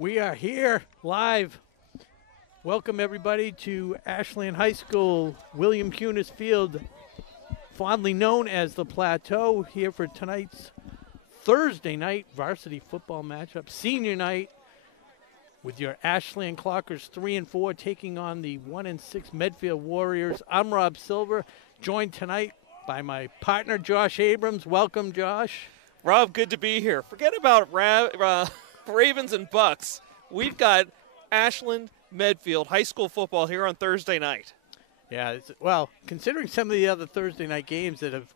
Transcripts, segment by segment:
We are here live. Welcome everybody to Ashland High School, William Cunis Field, fondly known as the Plateau, here for tonight's Thursday night varsity football matchup, senior night, with your Ashland Clockers 3 and 4 taking on the 1 and 6 Medfield Warriors. I'm Rob Silver, joined tonight by my partner Josh Abrams. Welcome, Josh. Rob, good to be here. Forget about Ravens and Bucks. We've got Ashland Medfield high school football here on Thursday night. Yeah, well, considering some of the other Thursday night games that have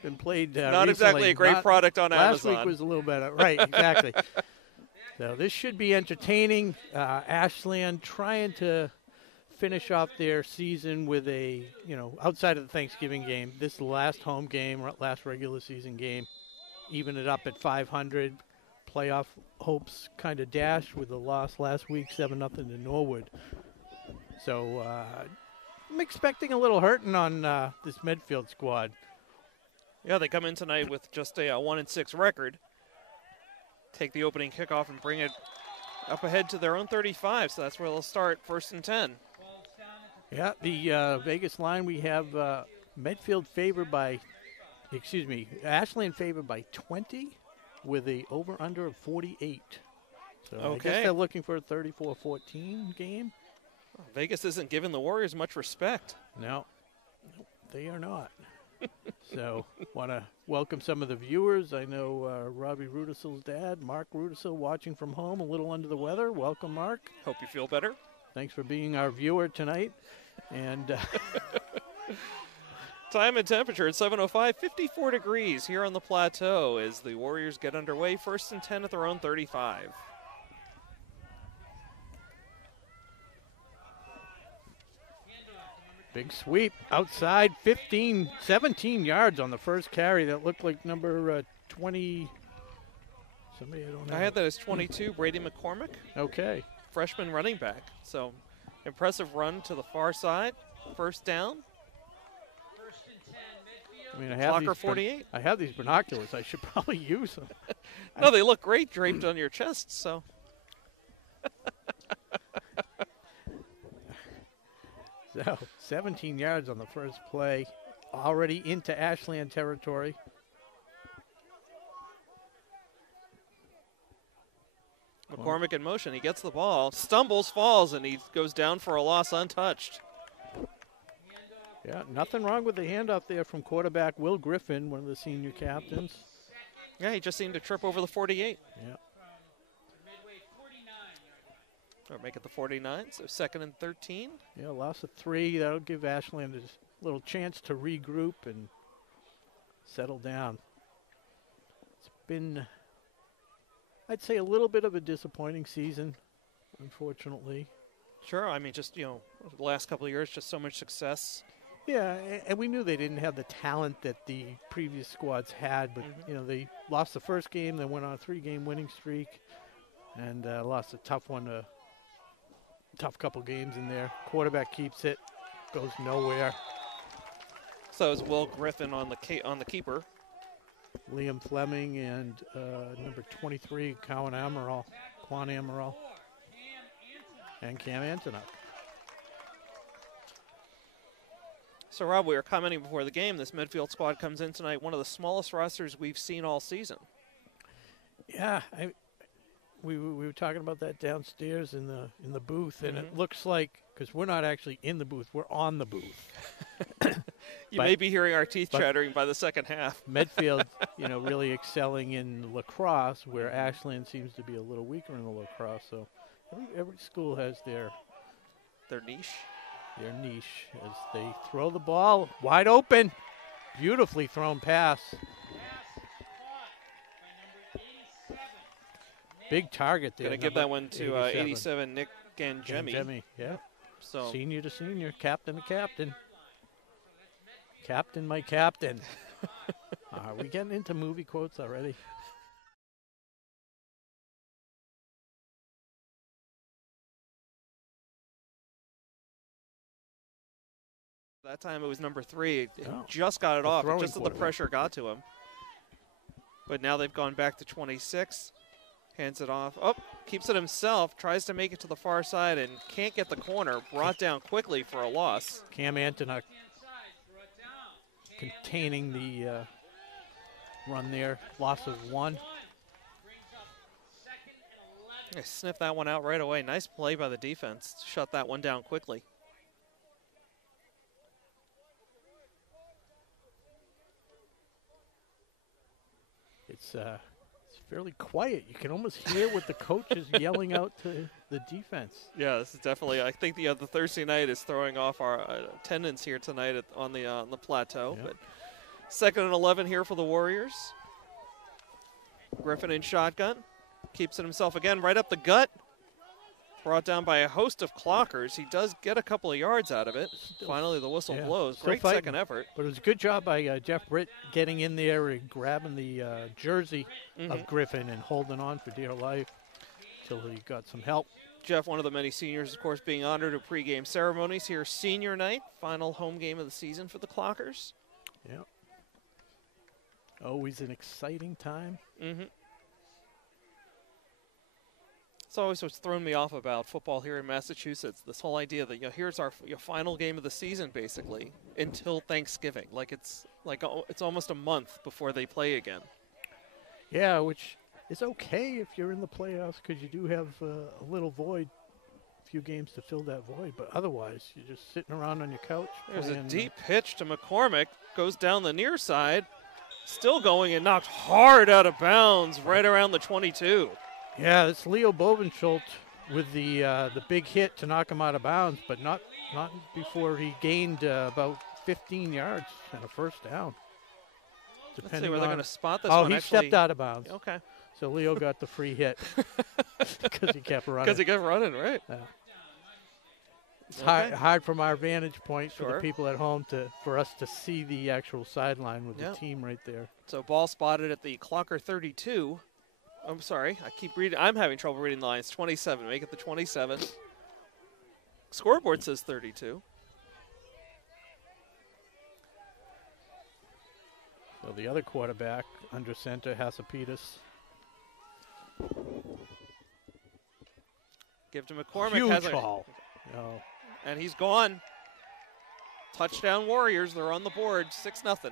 been played not recently, exactly a great product on Amazon. Last week was a little better. Right, exactly. So this should be entertaining. Ashland trying to finish off their season with a, outside of the Thanksgiving game, this is the last home game, last regular season game, even it up at 500. Playoff hopes kind of dashed with the loss last week, 7-0 to Norwood. So I'm expecting a little hurting on this Medfield squad. Yeah, they come in tonight with just a 1-6 record. Take the opening kickoff and bring it up ahead to their own 35, so that's where they'll start, 1st and 10. Yeah, the Vegas line, we have Medfield favored by, Ashland favored by 20 with a over-under of 48. So okay. I guess they're looking for a 34-14 game. Well, Vegas isn't giving the Warriors much respect. No, they are not. So want to welcome some of the viewers. I know Robbie Rudisil's dad, Mark Rudisil, watching from home, a little under the weather. Welcome, Mark. Hope you feel better. Thanks for being our viewer tonight. And time and temperature at 7:05, 54 degrees here on the Plateau as the Warriors get underway, 1st and 10 at their own 35. Big sweep outside, 17 yards on the first carry. That looked like number 20. Somebody I don't know. I had that as 22, Brady McCormick. Okay. Freshman running back. So impressive run to the far side. 1st down. I mean, I have these binoculars. I should probably use them. No, they look great draped on your chest, so. So 17 yards on the first play, already into Ashland territory. McCormick in motion. He gets the ball, stumbles, falls, and he goes down for a loss untouched. Yeah, nothing wrong with the handoff there from quarterback Will Griffin, one of the senior captains. Yeah, he just seemed to trip over the 48. Yeah. Or make it the 49, so 2nd and 13. Yeah, loss of 3. That'll give Ashland a little chance to regroup and settle down. It's been, I'd say, a little bit of a disappointing season, unfortunately. Sure, I mean, just, the last couple of years, just so much success. Yeah, and we knew they didn't have the talent that the previous squads had, but, they lost the first game, then went on a 3-game winning streak, and lost a tough couple games in there. Quarterback keeps it, goes nowhere. So is Will Griffin on the keeper. Liam Fleming and number 23, Quan Amaral, and Cam Antonup. So, Rob, we were commenting before the game, this Medfield squad comes in tonight, one of the smallest rosters we've seen all season. Yeah, we were talking about that downstairs in the booth, and it looks like, because we're not actually in the booth, we're on the booth. You may be hearing our teeth chattering by the second half. Medfield, really excelling in lacrosse, where Ashland seems to be a little weaker in the lacrosse. So every school has their niche. Their niche as they throw the ball wide open. Beautifully thrown pass. Big target there. Going to give that one to 87, Nick Gangemi. Yeah. So senior to senior, captain to captain. Captain, my captain. Are we getting into movie quotes already? That time it was number 3. He just got it off, just as the pressure got to him. But now they've gone back to 26. Hands it off. Oh, keeps it himself, tries to make it to the far side and can't get the corner. Brought down quickly for a loss. Cam Antonuck containing the run there. Loss of 1. They sniffed that one out right away. Nice play by the defense. Shut that one down quickly. It's fairly quiet. You can almost hear what the coach is yelling out to the defense. Yeah, this is definitely. I think the Thursday night is throwing off our attendance here tonight on the plateau. Yep. But 2nd and 11 here for the Warriors. Griffin in shotgun, keeps it himself again, right up the gut. Brought down by a host of clockers. He does get a couple of yards out of it. Finally, the whistle blows. Great fighting. Second effort. But it was a good job by Jeff Britt getting in there and grabbing the jersey of Griffin and holding on for dear life until he got some help. Jeff, one of the many seniors, of course, being honored at pregame ceremonies here. Senior night, final home game of the season for the Clockers. Yeah. Always an exciting time. It's always what's thrown me off about football here in Massachusetts. This whole idea that here's our final game of the season, basically, until Thanksgiving. It's almost a month before they play again. Yeah, which is okay if you're in the playoffs because you do have a little void, a few games to fill that void. But otherwise, you're just sitting around on your couch. There's a deep pitch to McCormick, goes down the near side, still going and knocked hard out of bounds right around the 22. Yeah, it's Leo Bovenschultz with the big hit to knock him out of bounds, but not before he gained about 15 yards and a first down. Let's see where they're going to spot this one. Oh, he stepped out of bounds. Okay. So Leo got the free hit because he kept running. Because he kept running, right. Yeah. It's hard from our vantage point for the people at home for us to see the actual sideline with the team right there. So ball spotted at the Clocker 32. I'm sorry, I keep reading. I'm having trouble reading the lines. 27, make it the 27. Scoreboard says 32. So the other quarterback under center, Hasapitas. Give to McCormick. Huge haul. No. And he's gone. Touchdown Warriors. They're on the board. 6-0.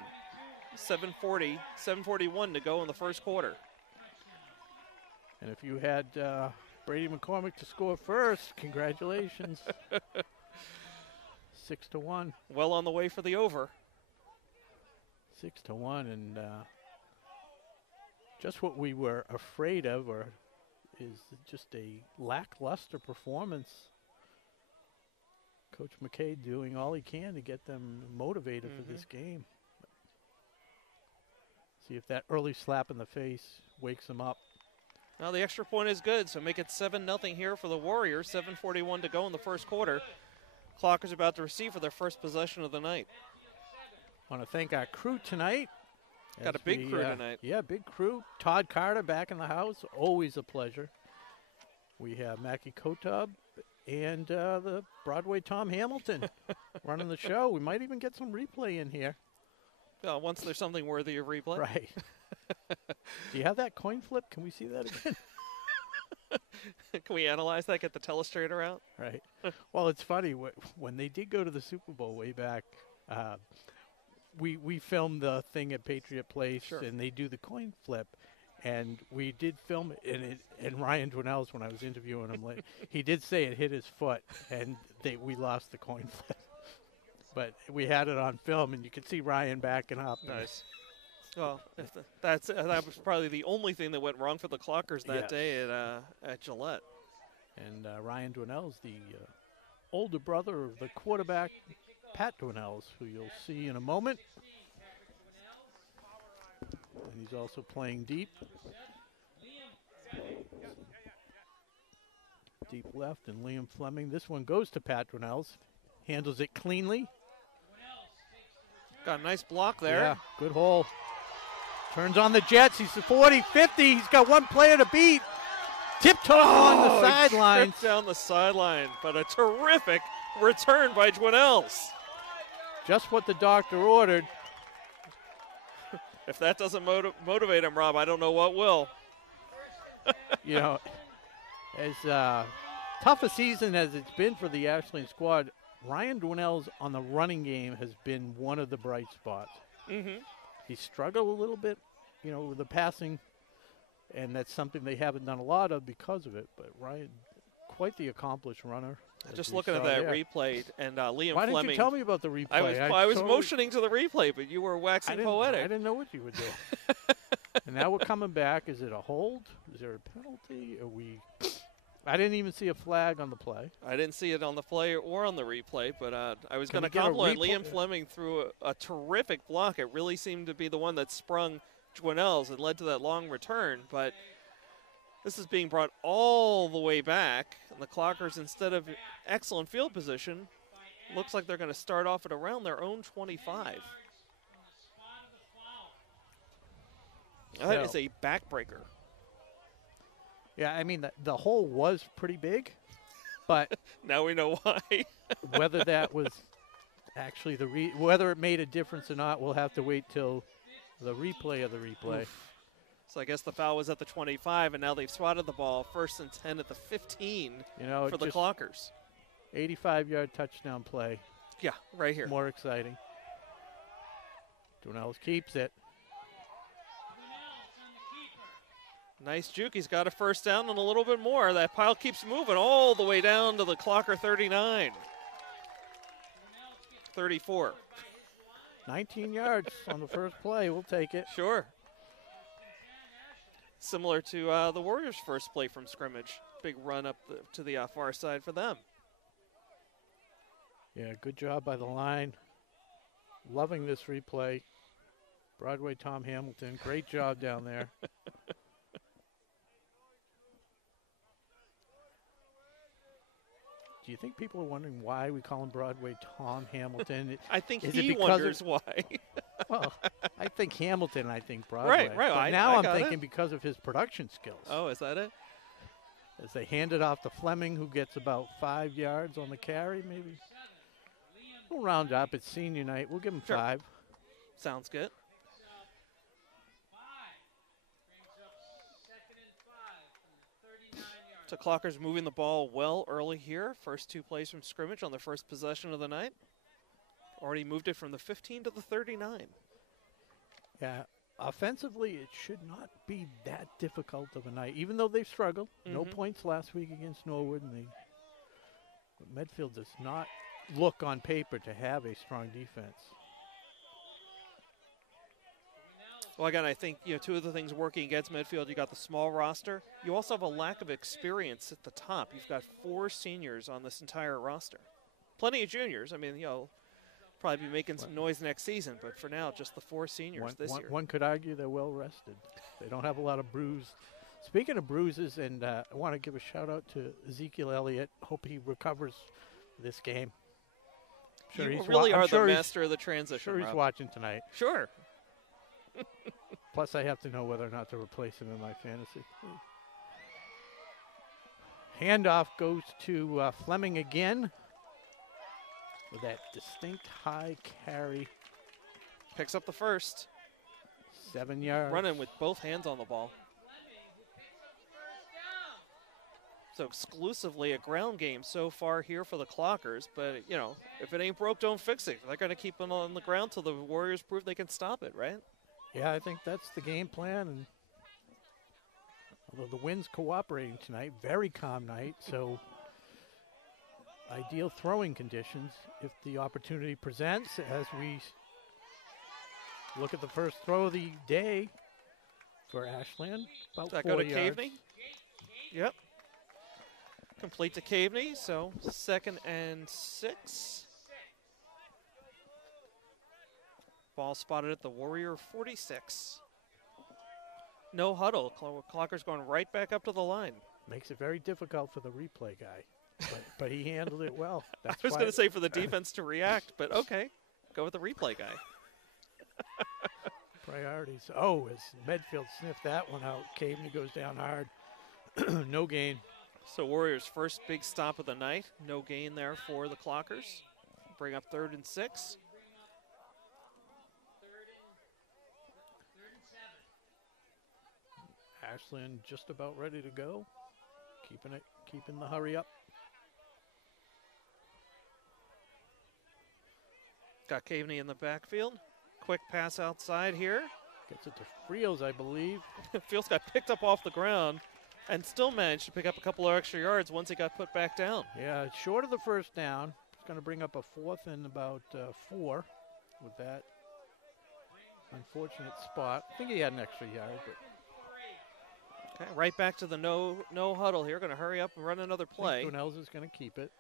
7:41 to go in the first quarter. And if you had Brady McCormick to score first, congratulations. 6-1. Well on the way for the over. 6-1, and just what we were afraid of is just a lackluster performance. Coach McKay doing all he can to get them motivated for this game. See if that early slap in the face wakes them up. Now the extra point is good, so make it 7-0 here for the Warriors. 7:41 to go in the first quarter. Clockers about to receive for their first possession of the night. Want to thank our crew tonight. Got a big crew tonight. Yeah, big crew. Todd Carter back in the house. Always a pleasure. We have Mackie Kotub and the Broadway Tom Hamilton running the show. We might even get some replay in here. Once there's something worthy of replay. Right. Do you have that coin flip? Can we see that again? Can we analyze that, get the telestrator out? Right. Well, it's funny. When they did go to the Super Bowl way back, we filmed the thing at Patriot Place, and they do the coin flip. And we did film it, and Ryan Dwinells, when I was interviewing him, he did say it hit his foot, and we lost the coin flip. But we had it on film, and you could see Ryan backing up. Nice. Well, that was probably the only thing that went wrong for the Clockers that day at Gillette. And Ryan Dwinells, the older brother of the quarterback, Pat Dwinells, who you'll see in a moment. And he's also playing deep. Deep left, and Liam Fleming. This one goes to Pat Dwinells. Handles it cleanly. Got a nice block there. Yeah, good hole. Turns on the Jets. He's 40, 50. He's got one player to beat. Tiptoe on the sideline. Down the sideline, but a terrific return by Dwinells. Just what the doctor ordered. If that doesn't motivate him, Rob, I don't know what will. You know, As tough a season as it's been for the Ashland squad, Ryan Dwinell's on the running game has been one of the bright spots. Mm-hmm. He struggled a little bit, with the passing, and that's something they haven't done a lot of because of it. But Ryan, quite the accomplished runner. Just looking at that replay, and Liam Why Fleming. didn't you tell me about the replay? I was motioning to the replay, but you were waxing poetic. I didn't know what you would do. And now we're coming back. Is it a hold? Is there a penalty? I didn't even see a flag on the play. I didn't see it on the play or on the replay, but I was going to compliment Liam Fleming through a terrific block. It really seemed to be the one that sprung Dwinell's and led to that long return, but this is being brought all the way back, and the Clockers, instead of excellent field position, looks like they're going to start off at around their own 25. That is a backbreaker. Yeah, I mean, the hole was pretty big, but now we know why. Whether that was actually whether it made a difference or not, we'll have to wait till the replay of the replay. Oof. So I guess the foul was at the 25, and now they've swatted the ball 1st and 10 at the 15 for the Clockers. 85-yard touchdown play. Yeah, right here. More exciting. Dwinell keeps it. Nice juke. He's got a first down and a little bit more. That pile keeps moving all the way down to the Clocker 39. 34. 19 yards on the first play. We'll take it. Sure. Similar to the Warriors' first play from scrimmage. Big run up to the far side for them. Yeah, good job by the line. Loving this replay. Broadway Tom Hamilton, great job down there. Do you think people are wondering why we call him Broadway Tom Hamilton? I think he wonders why. Well, I think Hamilton, I think Broadway. Right. But now I'm thinking because of his production skills. Oh, is that it? As they hand it off to Fleming, who gets about 5 yards on the carry, maybe. We'll round up. It's senior night. We'll give him 5. Sounds good. So Clockers moving the ball well early here. First 2 plays from scrimmage on the first possession of the night. Already moved it from the 15 to the 39. Yeah, offensively, it should not be that difficult of a night, even though they've struggled. No points last week against Norwood, and Medfield does not look on paper to have a strong defense. Well, again, I think 2 of the things working against Medfield, you got the small roster. You also have a lack of experience at the top. You've got 4 seniors on this entire roster. Plenty of juniors. I mean, probably be making some noise next season, but for now, just the 4 seniors this year. One could argue they're well rested. They don't have a lot of bruise. Speaking of bruises, and I want to give a shout out to Ezekiel Elliott. Hope he recovers this game. Sure, you really are the master of the transition. Sure, he's watching tonight. Sure. Plus, I have to know whether or not to replace him in my fantasy. Handoff goes to Fleming again with that distinct high carry. Picks up the first. 7 yards. Running with both hands on the ball. So exclusively a ground game so far here for the Clockers. But, if it ain't broke, don't fix it. They're going to keep it on the ground till the Warriors prove they can stop it, right? Yeah, I think that's the game plan. And although the wind's cooperating tonight, very calm night, so ideal throwing conditions if the opportunity presents as we look at the first throw of the day for Ashland. About 4 yards. Go to Caveney? Yep. Complete to Caveney, so 2nd and 6. Ball spotted at the Warrior 46. No huddle. Clocker's going right back up to the line. Makes it very difficult for the replay guy, but he handled it well. I was going to say for the defense to react, but okay. Go with the replay guy. Priorities. Oh, as Medfield sniffed that one out, Caveney goes down hard. No gain. So Warriors' first big stop of the night. No gain there for the Clockers. Bring up 3rd and 6. Ashland just about ready to go. keeping the hurry up. Got Caveney in the backfield. Quick pass outside here. Gets it to Friels, I believe. Fields got picked up off the ground and still managed to pick up a couple of extra yards once he got put back down. Yeah, short of the first down. It's going to bring up a 4th and about 4 with that unfortunate spot. I think he had an extra yard. But okay, right back to the no huddle here. Going to hurry up and run another play. Dwinells is going to keep it.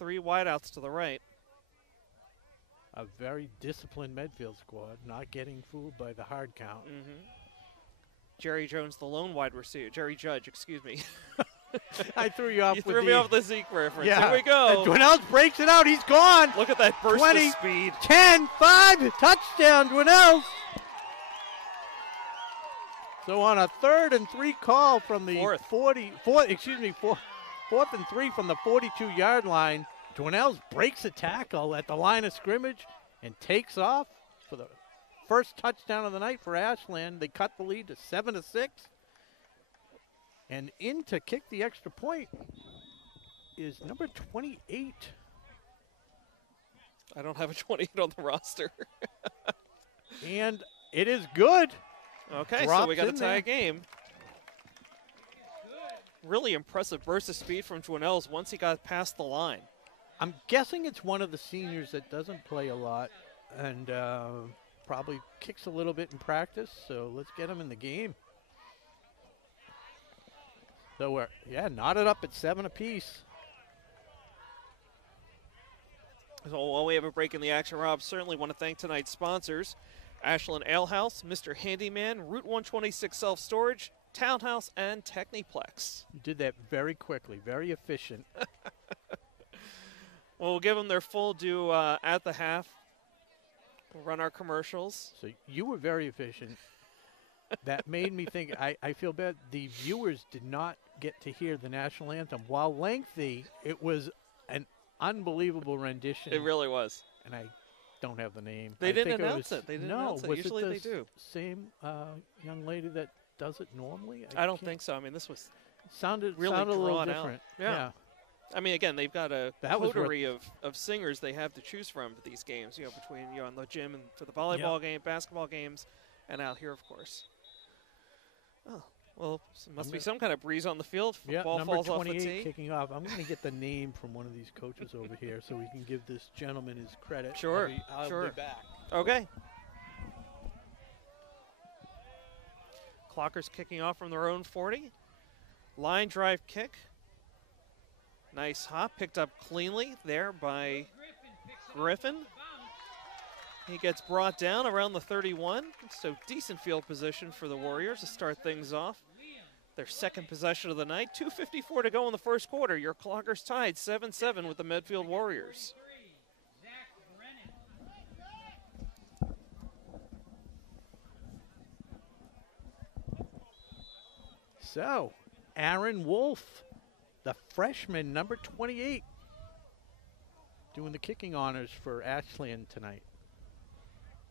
3 wideouts to the right. A very disciplined Medfield squad, not getting fooled by the hard count. Jerry Jones, the lone wide receiver. Jerry Judge, excuse me. I threw you off. You threw me off the Zeke reference. Yeah. Here we go. Dwinells breaks it out. He's gone. Look at that burst 20, of speed. 10, 5, touchdown, Dwinells. So on a 3rd and 3 call from the 4th and 3 from the 42-yard line, Dwinells breaks a tackle at the line of scrimmage and takes off for the first touchdown of the night for Ashland. They cut the lead to 7-6. And in to kick the extra point is number 28. I don't have a 28 on the roster. And it is good. Okay, Drops so we got a tie there. game. Really impressive burst of speed from Dwinells once he got past the line. I'm guessing it's one of the seniors that doesn't play a lot and probably kicks a little bit in practice. So let's get him in the game. So we're, knotted up at 7 apiece. So while we have a break in the action, Rob, certainly want to thank tonight's sponsors. Ashland Ale House, Mr. Handyman, Route 126 Self-Storage, Townhouse, and Techniplex. You did that very quickly, very efficient. Well, we'll give them their full due at the half. We'll run our commercials. So you were very efficient. That made me think, I feel bad. The viewers did not get to hear the national anthem. While lengthy, it was an unbelievable rendition. It really was. And I don't have the name. They didn't announce it. They didn't announce it. Usually they do. Same young lady that does it normally? I don't think so. I mean, this was sounded really a little drawn different. out. Yeah. I mean, again, they've got a coterie of singers they have to choose from for these games, between in the gym and for the volleyball game, basketball games, and out here, of course. Oh, well, must be some kind of breeze on the field. Ball number falls 28 off the tee. Kicking off. I'm going to get the name from one of these coaches over here so we can give this gentleman his credit. Sure, I'll be back. Okay. Clockers kicking off from their own 40. Line drive kick. Nice hop, picked up cleanly there by Griffin. He gets brought down around the 31, so decent field position for the Warriors to start things off. Their second possession of the night, 2:54 to go in the first quarter. Your Clockers tied 7-7 with the Medfield Warriors. So, Aaron Wolf, the freshman, number 28, doing the kicking honors for Ashland tonight.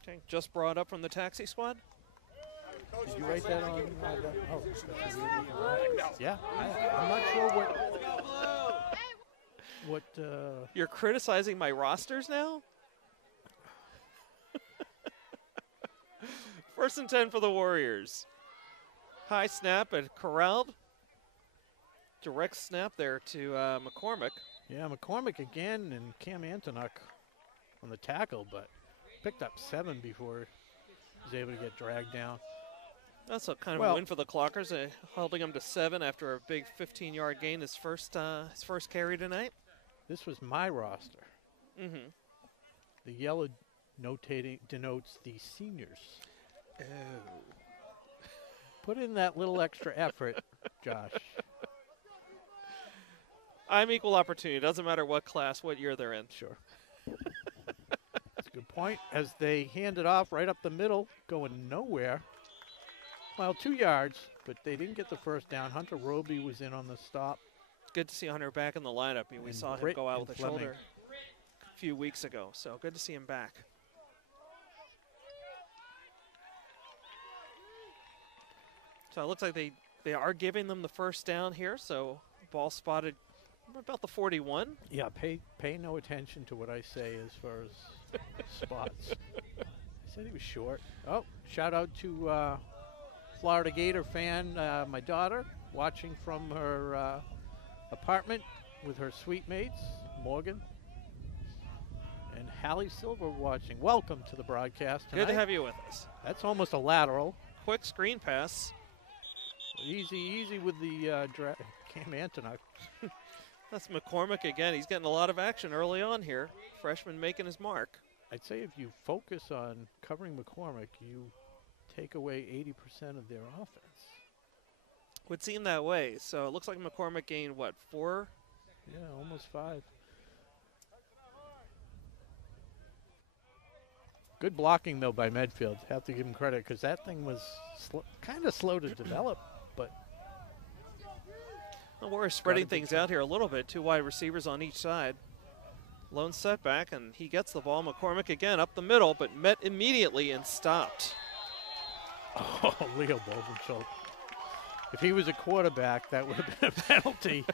Okay, just brought up from the taxi squad. Did you write that on? Yeah, I'm not sure what. You're criticizing my rosters now? First and 10 for the Warriors. High snap and corralled. Direct snap there to McCormick. Yeah, McCormick again and Cam Antonuk on the tackle, but picked up 7 before he was able to get dragged down. That's a kind of a win for the Clockers, holding them to 7 after a big 15-yard gain his first carry tonight. This was my roster. Mm-hmm. The yellow denotes the seniors. Oh. Put in that little extra effort, Josh. I'm equal opportunity. Doesn't matter what class, what year they're in. Sure. That's a good point. As they hand it off right up the middle, going nowhere. Well, 2 yards, but they didn't get the first down. Hunter Roby was in on the stop. Good to see Hunter back in the lineup. I mean, we saw him go out with a shoulder a few weeks ago, so good to see him back. So it looks like they They are giving them the first down here, so ball spotted about the 41. Yeah, pay no attention to what I say as far as spots. I said he was short. Oh, shout out to Florida Gator fan, my daughter, watching from her apartment with her sweet mates, Morgan and Hallie Silver watching. Welcome to the broadcast tonight. Good to have you with us. That's almost a lateral. Quick screen pass. Easy with the Cam Antonuck. That's McCormick again. He's getting a lot of action early on here. Freshman making his mark. I'd say if you focus on covering McCormick, you take away 80% of their offense. Would seem that way. So it looks like McCormick gained, what, 4? Yeah, almost 5. Good blocking, though, by Medfield. Have to give him credit because that thing was kind of slow to develop, but well, we're spreading things out here a little bit. 2 wide receivers on each side. Lone setback, and he gets the ball. McCormick again up the middle, but met immediately and stopped. Oh, Leo Bovenschultz. If he was a quarterback, that would have been a penalty.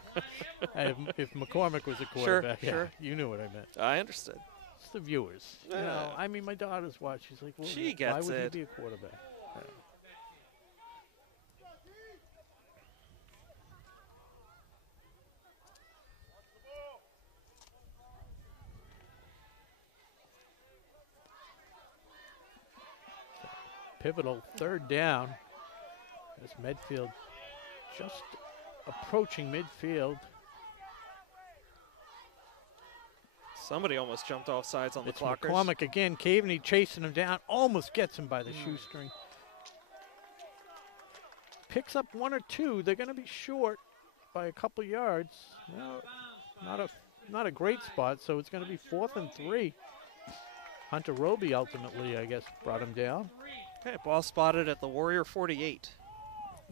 If McCormick was a quarterback, Sure. You knew what I meant. I understood. It's the viewers. You know, I mean, my daughter's watch. She's like, well, She why gets would it. he be a quarterback? Pivotal 3rd down as Medfield just approaching midfield. Somebody almost jumped off sides on It's the clockers. McCormick again. Caveney chasing him down. Almost gets him by the shoestring. Picks up 1 or 2. They're going to be short by a couple yards. No, not a great spot, so it's going to be 4th and 3. Hunter Roby ultimately, I guess, brought him down. Okay, ball spotted at the Warrior 48.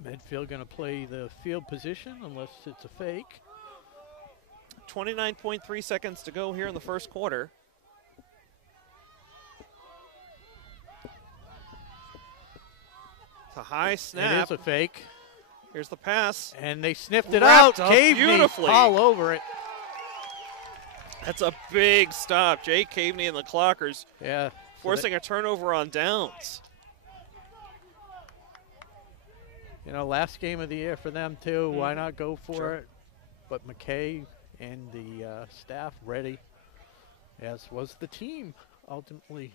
Medfield going to play the field position unless it's a fake. 29.3 seconds to go here in the first quarter. It's a high snap. It is a fake. Here's the pass. And they sniffed it Wrapped out. up Caveney beautifully. all over it. That's a big stop. Jake Caveney and the Clockers forcing a turnover on downs. You know, last game of the year for them, too. Why not go for it? But McKay and the staff ready, as was the team, ultimately.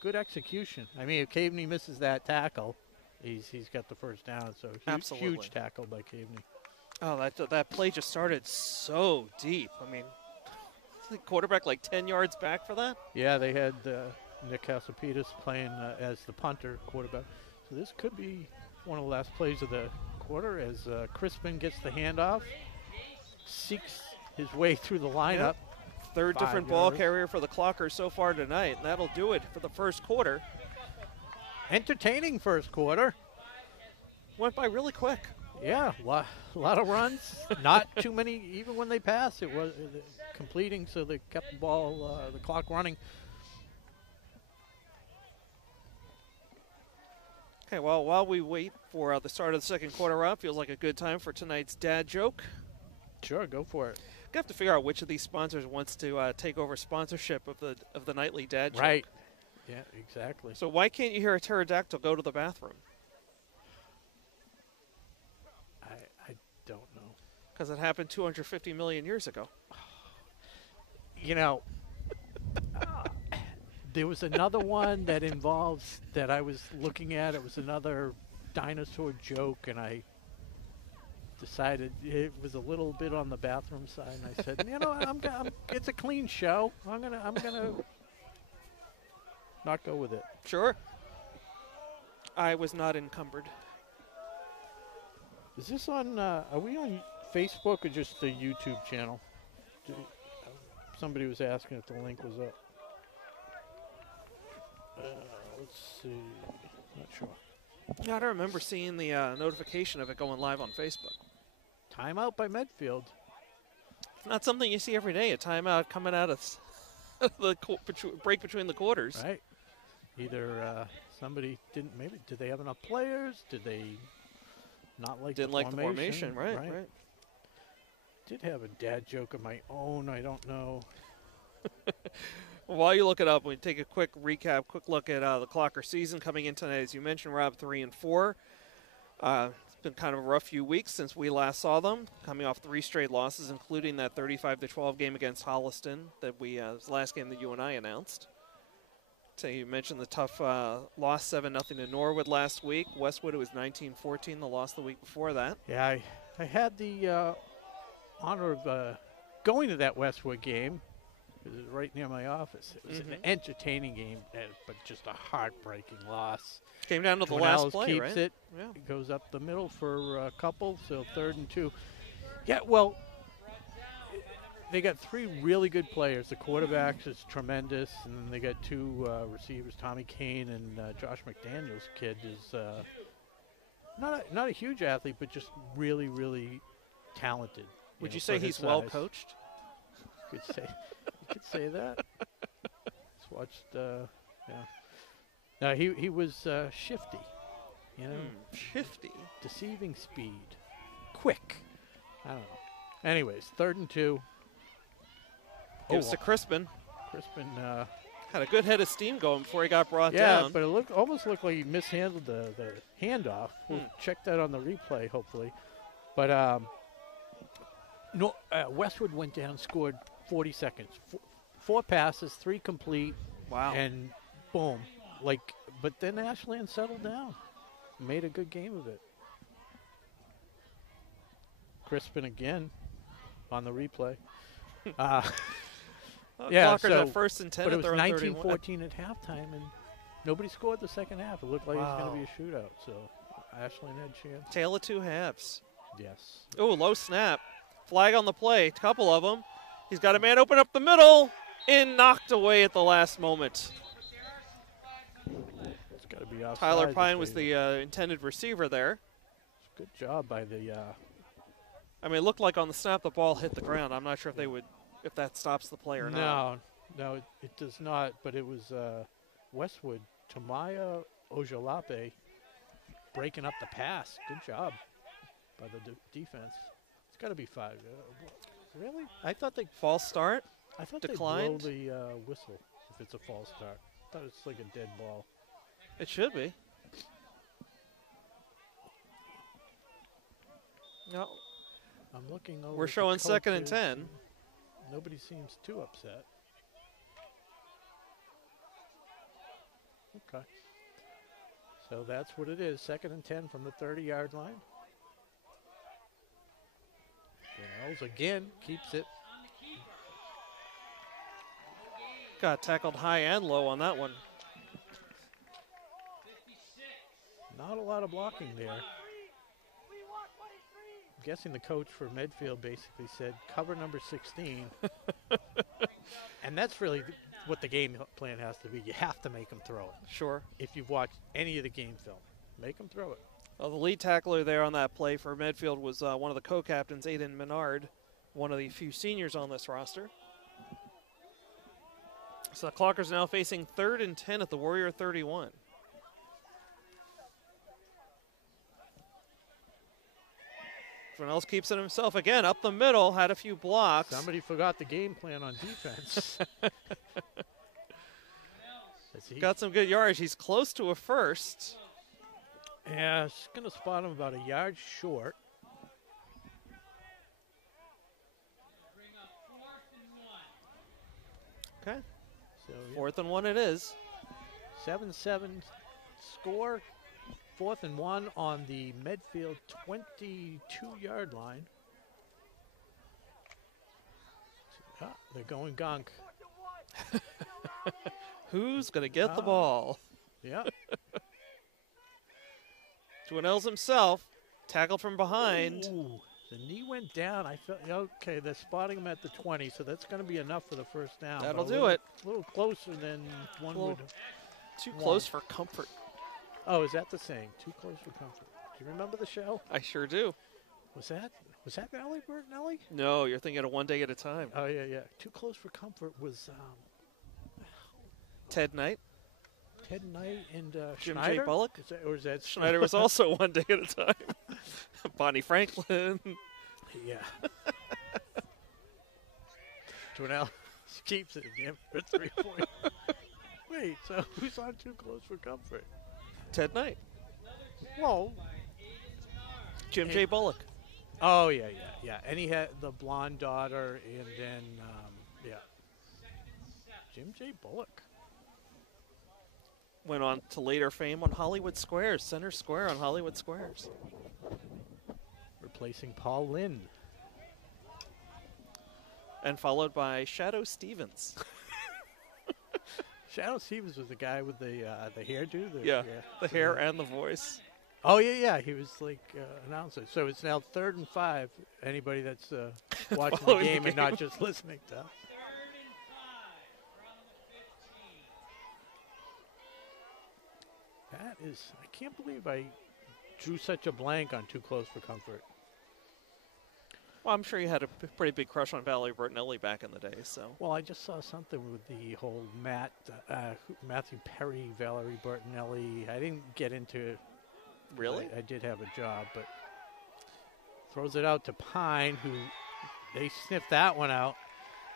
Good execution. I mean, if Caveney misses that tackle, he's got the first down. So huge tackle by Caveney. Oh, that play just started so deep. I mean, the quarterback like 10 yards back for that? Yeah, they had Nick Casapitas playing as the punter quarterback. So this could be one of the last plays of the quarter as Crispin gets the handoff, seeks his way through the lineup. Third different ball carrier for the Clockers so far tonight, and that'll do it for the first quarter. Entertaining first quarter. Went by really quick. Yeah, a lot of runs. Not too many, even when they passed. It was completing, so they kept the ball, the clock running. Okay, well, while we wait for the start of the second quarter up, feels like a good time for tonight's dad joke. Sure, go for it. We have to figure out which of these sponsors wants to take over sponsorship of the nightly dad joke. Right. Yeah, exactly. So why can't you hear a pterodactyl go to the bathroom? I don't know. Because it happened 250 million years ago. You know, there was another one that involves that I was looking at. It was another dinosaur joke, and I decided it was a little bit on the bathroom side. And I said, you know, it's a clean show. I'm gonna not go with it. Sure. I was not encumbered. Is this on? Are we on Facebook or just the YouTube channel? Somebody was asking if the link was up. Let's see. Not sure. Yeah, I don't remember seeing the notification of it going live on Facebook. Timeout by Medfield. Not something you see every day, a timeout coming out of the break between the quarters. Right. Either somebody didn't, maybe, did they have enough players? Did they Not like Didn't the like the formation, right. Did have a dad joke of my own. I don't know. While you look it up, we take a quick recap, quick look at the Clocker season coming in tonight. As you mentioned, Rob, 3-4. It's been kind of a rough few weeks since we last saw them, coming off 3 straight losses, including that 35-12 game against Holliston that was the last game that you and I announced. So you mentioned the tough loss 7-0 to Norwood last week. Westwood, it was 19-14, the loss the week before that. Yeah, I had the honor of going to that Westwood game. It was right near my office. It was an entertaining game, but just a heartbreaking loss. Came down to the last play, keeps right? It. Yeah. It goes up the middle for a couple, so 3rd and 2. Yeah, well, they got 3 really good players. The quarterback is tremendous, and then they got 2 receivers. Tommy Kane and Josh McDaniel's kid is not a huge athlete, but just really, really talented. Would you say he's well coached? You could say that. Just watched. No, he was shifty. You know, shifty, deceiving speed, quick. I don't know. Anyways, 3rd and 2. Gives to Crispin. Crispin had a good head of steam going before he got brought yeah, down. but it almost looked like he mishandled the handoff. We'll check that on the replay, hopefully. But Westwood went down, scored 40 seconds. 4 passes, 3 complete. Wow. And boom. But then Ashland settled down. Made a good game of it. Crispin again on the replay. Yeah, so at 1st and 10 but at it was their own 19-14 at halftime, and nobody scored the second half. It looked like it was going to be a shootout, so Ashland had a chance. Tale of 2 halves. Yes. Oh, low snap. Flag on the play. A couple of them. He's got a man open up the middle. And knocked away at the last moment. It's got to be outside. Tyler Pine was the intended receiver there. Good job by the. I mean, it looked like on the snap the ball hit the ground. I'm not sure if that stops the play or not. No, it does not. But it was Westwood, Tamaya Ojalape, breaking up the pass. Good job by the defense. It's got to be 5. Really? I thought they false start. I thought declined. They'd blow the whistle if it's a false start. I thought it's like a dead ball. It should be. No. I'm looking over. We're showing 2nd and 10. Nobody seems too upset. Okay. So that's what it is. 2nd and 10 from the 30-yard line. Gales again keeps it. Got tackled high and low on that one. Not a lot of blocking there. I'm guessing the coach for Medfield basically said, cover number 16. And that's really what the game plan has to be. You have to make them throw it. Sure. If you've watched any of the game film, make them throw it. Well, the lead tackler there on that play for Medfield was one of the co-captains, Aiden Menard, one of the few seniors on this roster. So the Clockers now facing 3rd and 10 at the Warrior 31. Everyone else keeps it himself again, up the middle, had a few blocks. Somebody forgot the game plan on defense. Got some good yardage. He's close to a first. Yeah, it's going to spot him about a yard short. Okay. So 4th and 1 it is. 7-7 score. 4th and 1 on the Medfield 22-yard line. They're going gunk. Who's going to get the ball? Yeah. Dwinells himself, tackled from behind. Ooh, the knee went down. I felt, okay, they're spotting him at the 20, so that's going to be enough for the first down. That'll do it. A little closer than one would. Too close for comfort. Oh, is that the saying? Too close for comfort. Do you remember the show? I sure do. Was that Nellie, Bert Nellie? No, you're thinking of One Day at a Time. Oh, yeah. Too close for comfort was Ted Knight. Ted Knight and Jim Schneider? J. Bullock. Or is that Schneider was also One Day at a Time. Bonnie Franklin. Yeah. Dwinell keeps it again for 3 points. Wait, so who's on Too Close for Comfort? Ted Knight. Whoa. Jim J. Bullock. Oh, yeah. And he had the blonde daughter, and then, Jim J. Bullock. Went on to later fame on Hollywood Squares, Center Square on Hollywood Squares. Replacing Paul Lynde. And followed by Shadow Stevens. Shadow Stevens was the guy with the hairdo? The hair and the voice. Oh, yeah. He was like announcer. So it's now 3rd and 5. Anybody that's watching the game and not just listening to us. That is, I can't believe I drew such a blank on Too Close for Comfort. Well, I'm sure you had a pretty big crush on Valerie Bertinelli back in the day, so. Well, I just saw something with the whole Matthew Perry, Valerie Bertinelli. I didn't get into. Really? I did have a job, but throws it out to Pine, who they sniffed that one out.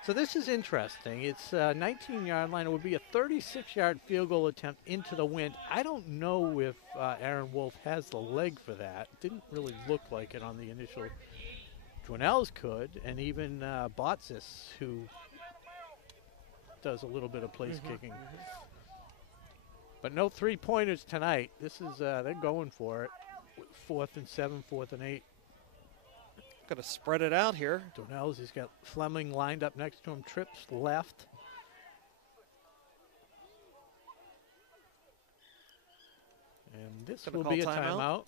So this is interesting. It's a 19-yard line. It would be a 36-yard field goal attempt into the wind. I don't know if Aaron Wolf has the leg for that. Didn't really look like it on the initial. Dwinell's could, and even Botsis, who does a little bit of place kicking. But no 3-pointers tonight. This is they're going for it. 4th and 7, 4th and 8. Going to spread it out here. Dwinell's, he's got Fleming lined up next to him. Trips left. And this will be a timeout.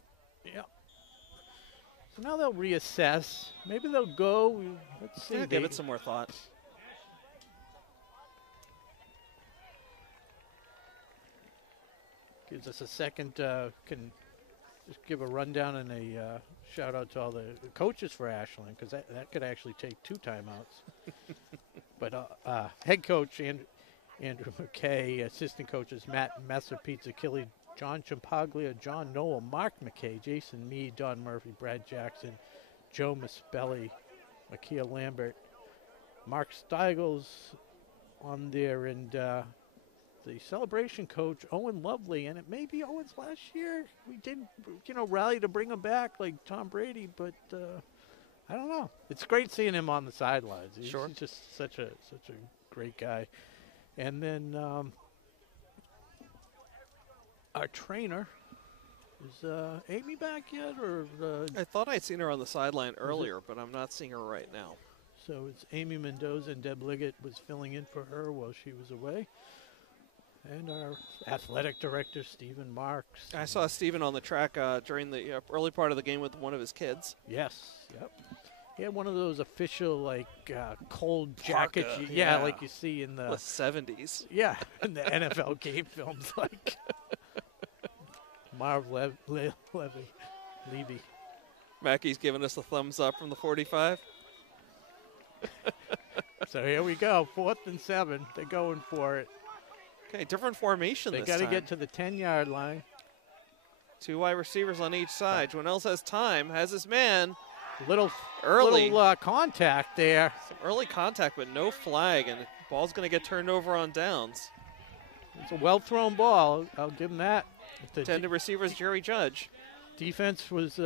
Yeah. So now they'll reassess. Maybe they'll go. Let's see. Give it some more thought. Gives us a second. Can just give a rundown and a shout out to all the coaches for Ashland, because that could actually take 2 timeouts. But head coach Andrew McKay, assistant coaches Matt Messer, Pizza Killy, John Champaglia, John Noel, Mark McKay, Jason Meade, Don Murphy, Brad Jackson, Joe Mispelli, Makia Lambert, Mark Steigels on there, and the celebration coach, Owen Lovely. And it may be Owen's last year. We did, rally to bring him back like Tom Brady, but I don't know. It's great seeing him on the sidelines. He's just such a great guy. And then our trainer, is Amy back yet? Or I thought I'd seen her on the sideline earlier, but I'm not seeing her right now. So it's Amy Mendoza, and Deb Liggett was filling in for her while she was away. And our athletic director, Stephen Marks. I saw Stephen on the track during the early part of the game with one of his kids. Yes, yep. He had one of those official, cold jackets. Yeah, like you see in the 70s. Yeah, in the NFL game films, like Marv Levy. Mackey's giving us a thumbs up from the 45. So here we go, 4th and 7. They're going for it. Okay, different formation this time. They got to get to the 10-yard line. 2 wide receivers on each side. Dwinell has time, has his man. Little contact there. Some early contact, but no flag, and the ball's going to get turned over on downs. It's a well-thrown ball. I'll give him that. Intended receivers, Jerry Judge. Defense was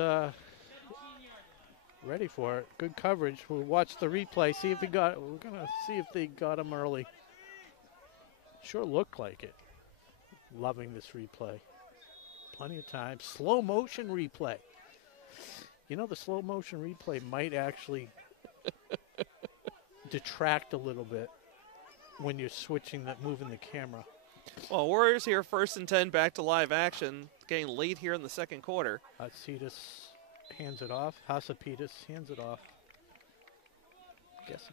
ready for it. Good coverage. We'll watch the replay. See if we're going to see if they got him early. Sure looked like it. Loving this replay. Plenty of time. Slow motion replay. The slow motion replay might actually detract a little bit when you're moving the camera. Well, Warriors here, 1st and 10, back to live action. Getting late here in the second quarter. Hasapitas hands it off. Guess.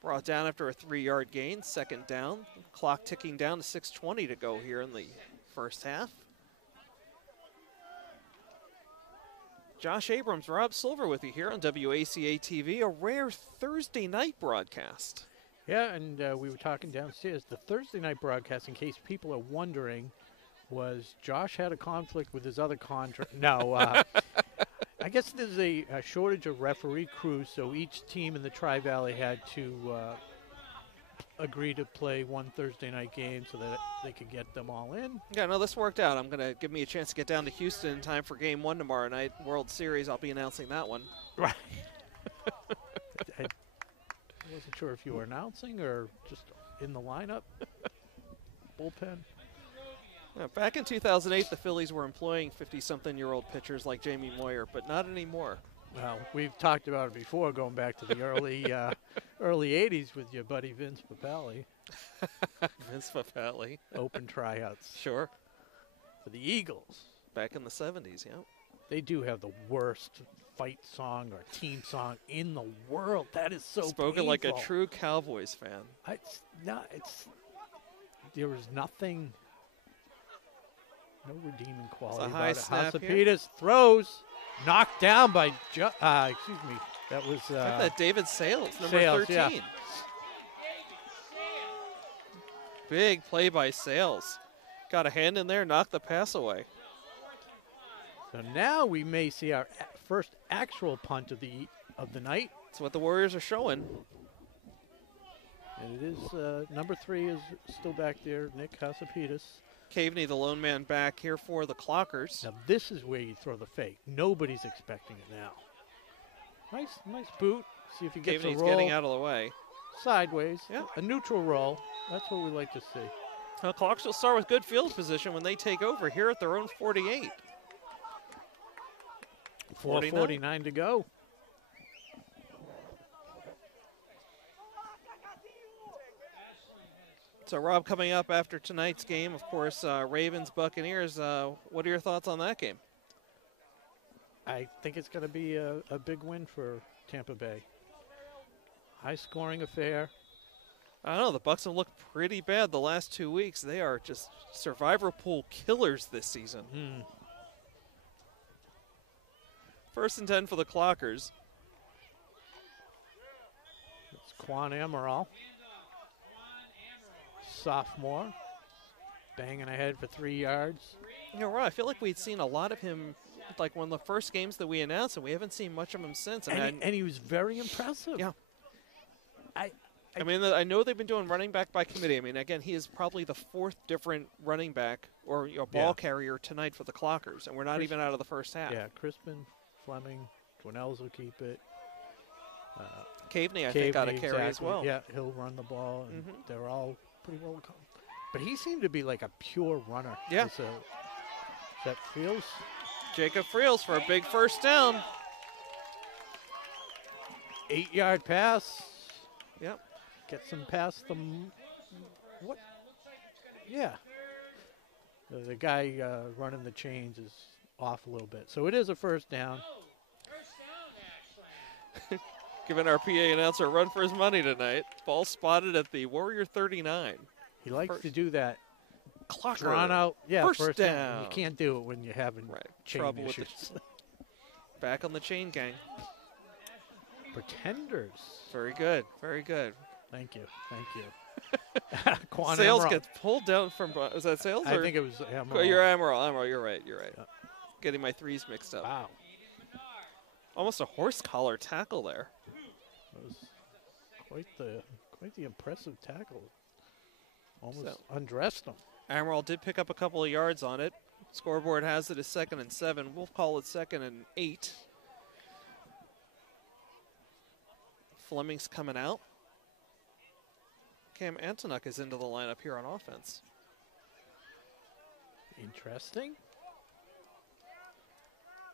Brought down after a 3-yard gain, 2nd down. Clock ticking down to 6:20 to go here in the first half. Josh Abrams, Rob Silver with you here on WACA-TV, a rare Thursday night broadcast. Yeah, and we were talking downstairs. The Thursday night broadcast, in case people are wondering, was Josh had a conflict with his other contract. No, I guess there's a shortage of referee crews, so each team in the Tri-Valley had to agree to play one Thursday night game so that they could get them all in. Yeah, no, this worked out. I'm going to give me a chance to get down to Houston in time for Game 1 tomorrow night, World Series. I'll be announcing that one. Right. I wasn't sure if you were announcing or just in the lineup. Bullpen. Back in 2008, the Phillies were employing 50-something-year-old pitchers like Jamie Moyer, but not anymore. Well, we've talked about it before, going back to the early 80s with your buddy Vince Papale. Vince Papale. Open tryouts. Sure. For the Eagles. Back in the 70s, yeah. They do have the worst fight song or team song in the world. That is so Spoken painful. like a true Cowboys fan. There was nothing, no redeeming quality It's a high about it. snap here. Hasapitas throws, knocked down by, excuse me, that was that David Sales, number Sales, 13. yeah. Big play by Sales. Got a hand in there, knocked the pass away. So now we may see our first actual punt of the night. That's what the Warriors are showing. And it is number 3 is still back there, Nick Hasapitas. Caveney, the lone man, back here for the Clockers. Now this is where you throw the fake. Nobody's expecting it now. Nice boot. See if he gets a Caveney's roll. getting out of the way. Sideways. Yeah. A neutral roll. That's what we like to see. The Clockers will start with good field position when they take over here at their own 48. 4:49 to go. So, Rob, coming up after tonight's game, of course, Ravens, Buccaneers. What are your thoughts on that game? I think it's going to be a big win for Tampa Bay. High-scoring affair. I don't know. The Bucs have looked pretty bad the last 2 weeks. They are just survivor pool killers this season. First and 10 for the Clockers. It's Quan Amaral. Sophomore. Banging ahead for 3 yards. You know, Rob, I feel like we'd seen a lot of him, like one of the first games that we announced, and we haven't seen much of him since. And he was very impressive. Yeah. I mean, I know they've been doing running back by committee. I mean, again, he is probably the 4th different running back or ball carrier tonight for the Clockers, and we're not even out of the first half. Yeah, Crispin, Fleming, Dwinells will keep it. Caveney, I think, got a carry as well. Yeah, he'll run the ball, and they're all pretty well accomplished. But he seemed to be like a pure runner. Yeah. Is that Friels? Jacob Friels for a big first down. 8-yard pass. Yep. Gets him past them. What? Yeah. The guy running the chains is off a little bit. So it is a first down. Giving our PA announcer a run for his money tonight. Ball spotted at the Warrior 39. He likes to do that. Clocker. Drawn out. Yeah, first down. You can't do it when you're having chain trouble issues. with the back on the chain gang. Pretenders. Very good. Very good. Thank you. Quan Sales Amaral. gets pulled down from. Was that Sales? I think it was Amaral. You're Amaral. You're right. Yeah. Getting my threes mixed up. Wow. Almost a horse collar tackle there. That was quite the impressive tackle. Almost undressed him. Amaral did pick up a couple of yards on it. Scoreboard has it as 2nd and 7. We'll call it 2nd and 8. Fleming's coming out. Cam Antonuk is into the lineup here on offense. Interesting.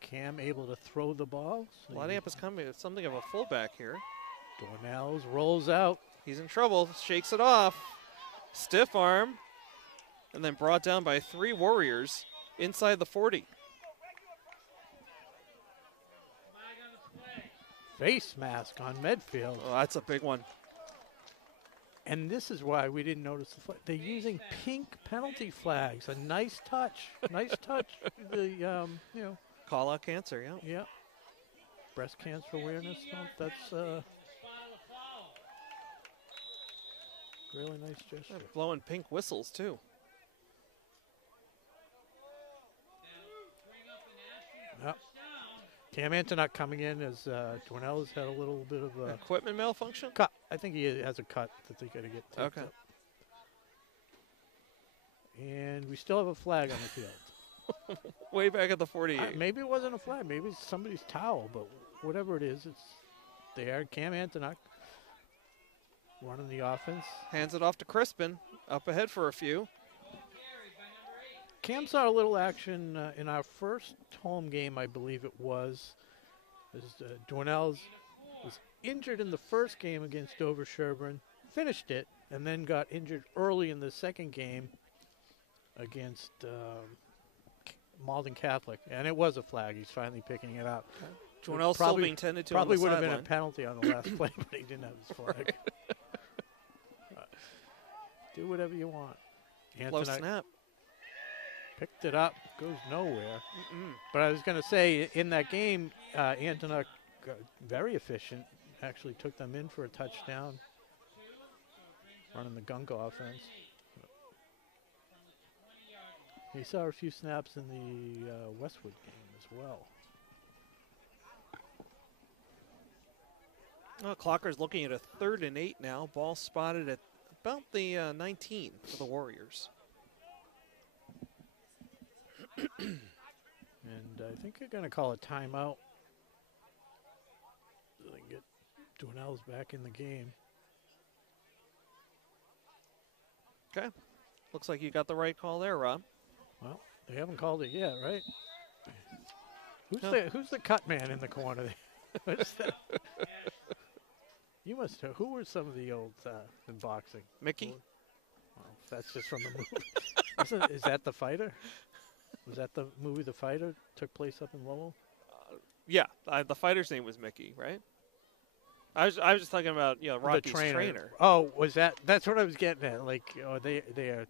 Cam able to throw the ball. So Lining up is coming. It's something of a fullback here. Dornells rolls out. He's in trouble. Shakes it off. Stiff arm. And then brought down by 3 Warriors inside the 40. Face mask on Medfield. Oh, that's a big one. And this is why we didn't notice the flag. They're using pink penalty flags. A nice touch. Nice touch. Call out cancer, yeah. Yeah. Breast Cancer Awareness Month. That's really nice gesture. Blowing pink whistles, too. Yep. Cam Antonuck coming in as Dornell's had a little bit of a equipment malfunction. cut. I think he has a cut that they got to get taped up. And we still have a flag on the field. Way back at the 48. Maybe it wasn't a flag. Maybe it's somebody's towel. But whatever it is, it's there. Cam Antonuck running the offense. Hands it off to Crispin. Up ahead for a few. Cam saw a little action in our first home game, I believe it was. Dornell's was injured in the first game against Dover Sherburne, finished it, and then got injured early in the second game against Malden Catholic. And it was a flag. He's finally picking it up. Dornell's still being tended to probably on the would have been sideline. a penalty on the last play, but he didn't have his flag. Do whatever you want. Low snap. Picked it up, goes nowhere. But I was going to say, in that game, Antonuck, very efficient, actually took them in for a touchdown, running the gunk offense. He saw a few snaps in the Westwood game as well. Well, Clocker's looking at a 3rd and 8 now. Ball spotted at about the 19 for the Warriors. And I think they're going to call a timeout so they can get Dornell's back in the game. Okay. Looks like you got the right call there, Rob. Well, they haven't called it yet, right? No. Who's the cut man in the corner there? What's that? You must have. Who were some of the old in boxing? Mickey? Well, that's just from the movie. Is that The Fighter? Was that the movie The Fighter? Took place up in Lowell? Yeah, the fighter's name was Mickey, right? I was just talking about Rocky's trainer. Oh, was that? That's what I was getting at. Like, they are.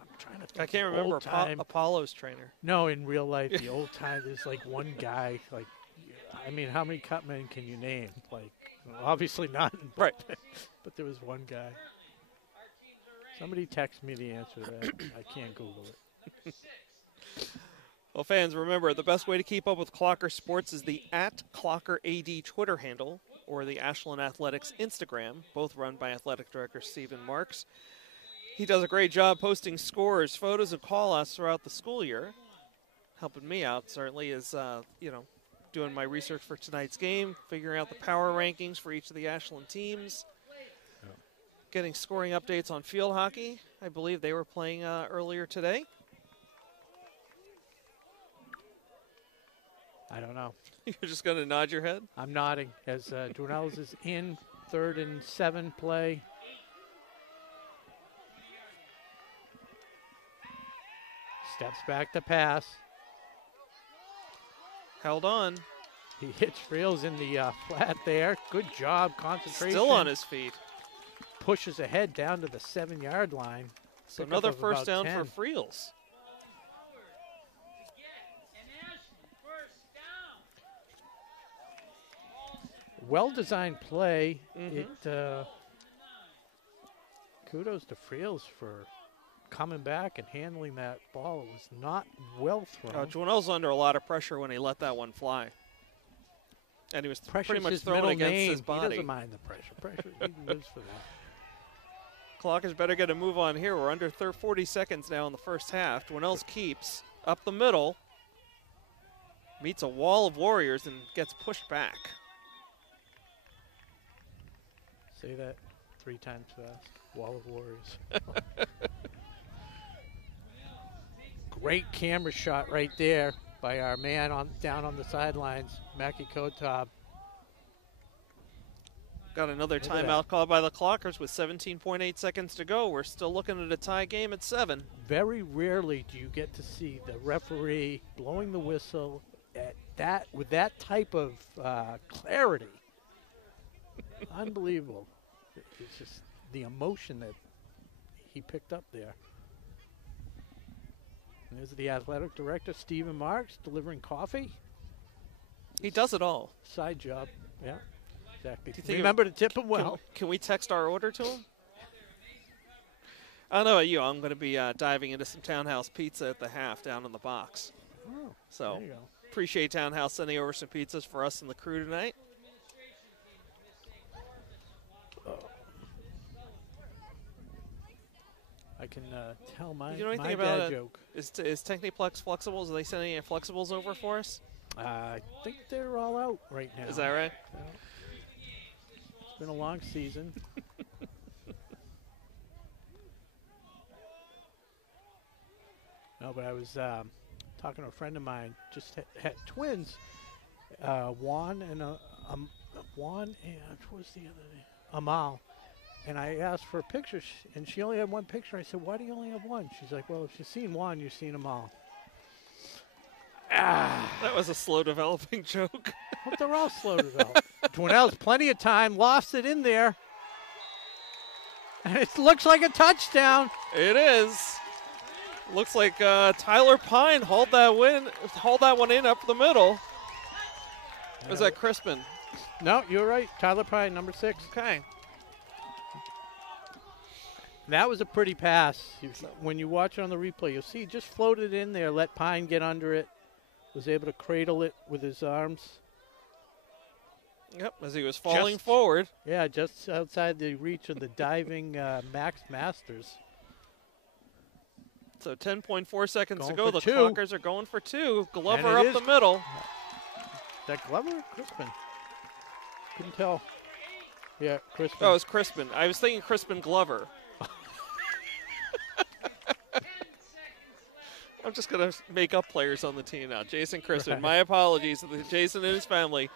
I'm trying to think. I can't remember Apollo's trainer. No, in real life, the old time. There's like one guy. Like, I mean, how many cutmen can you name? Like, obviously none. Right. But there was one guy. Somebody text me the answer to that. I can't Google it. Well, fans, remember, the best way to keep up with Clocker Sports is the @ClockerAD Twitter handle or the Ashland Athletics Instagram, both run by Athletic Director Stephen Marks. He does a great job posting scores, photos, and call-outs throughout the school year. Helping me out, certainly, is, doing my research for tonight's game, figuring out the power rankings for each of the Ashland teams, getting scoring updates on field hockey. I believe they were playing earlier today. I don't know. You're just going to nod your head? I'm nodding as Dornell's is in 3rd and 7 play. Steps back to pass. Held on. He hits Friels in the flat there. Good job, concentration. Still on his feet. Pushes ahead down to the 7-yard line. So another first down for Friels. Well-designed play. Kudos to Friels for coming back and handling that ball. It was not well thrown. Joannell's under a lot of pressure when he let that one fly. And he was pretty much thrown against his body. He doesn't mind the pressure. He lives for that. Clockers better get a move on here. We're under 40 seconds now in the first half. Joannell's keeps up the middle. Meets a wall of Warriors and gets pushed back. Say that 3 times fast. Wall of Warriors. Great camera shot right there by our man down on the sidelines, Mackie Kotob. Got another timeout called by the Clockers with 17.8 seconds to go. We're still looking at a tie game at 7. Very rarely do you get to see the referee blowing the whistle with that type of clarity. Unbelievable. It's just the emotion that he picked up there. And there's the athletic director, Stephen Marks, delivering coffee. He does it all. Side job, yeah, exactly. Remember to tip him well. Can we text our order to him? I don't know about you. I'm going to be diving into some Townhouse Pizza at the half down in the box. Oh, so there you go. Appreciate Townhouse sending over some pizzas for us and the crew tonight. I can tell my, you know anything my about dad joke. Is Techniplex Flexibles? Are they sending any Flexibles over for us? I think they're all out right now. Is that right? It's been a long season. No, but I was talking to a friend of mine. Just had twins, Juan and what was the other name? Amal. And I asked for a picture, and she only had one picture. I said, "Why do you only have one?" She's like, "Well, if you've seen one, you've seen them all." That was a slow developing joke. Well, they're all slow to develop. Dwinell's plenty of time, lost it in there. And it looks like a touchdown. It is. Looks like Tyler Pine hauled that one in up the middle. Was that Crispin? No, you're right. Tyler Pine, number 6. Okay. That was a pretty pass. When you watch it on the replay, you'll see he just floated in there, let Pine get under it, was able to cradle it with his arms. Yep, as he was falling forward. Yeah, just outside the reach of the diving Max Masters. So 10.4 seconds going to go. The two. Clockers are going for 2. Glover up the middle. Is that Glover or Crispin? Couldn't tell. Yeah, Crispin. Oh, it's Crispin. I was thinking Crispin Glover. I'm just going to make up players on the team now. Jason Crispin. Right. My apologies. Jason and his family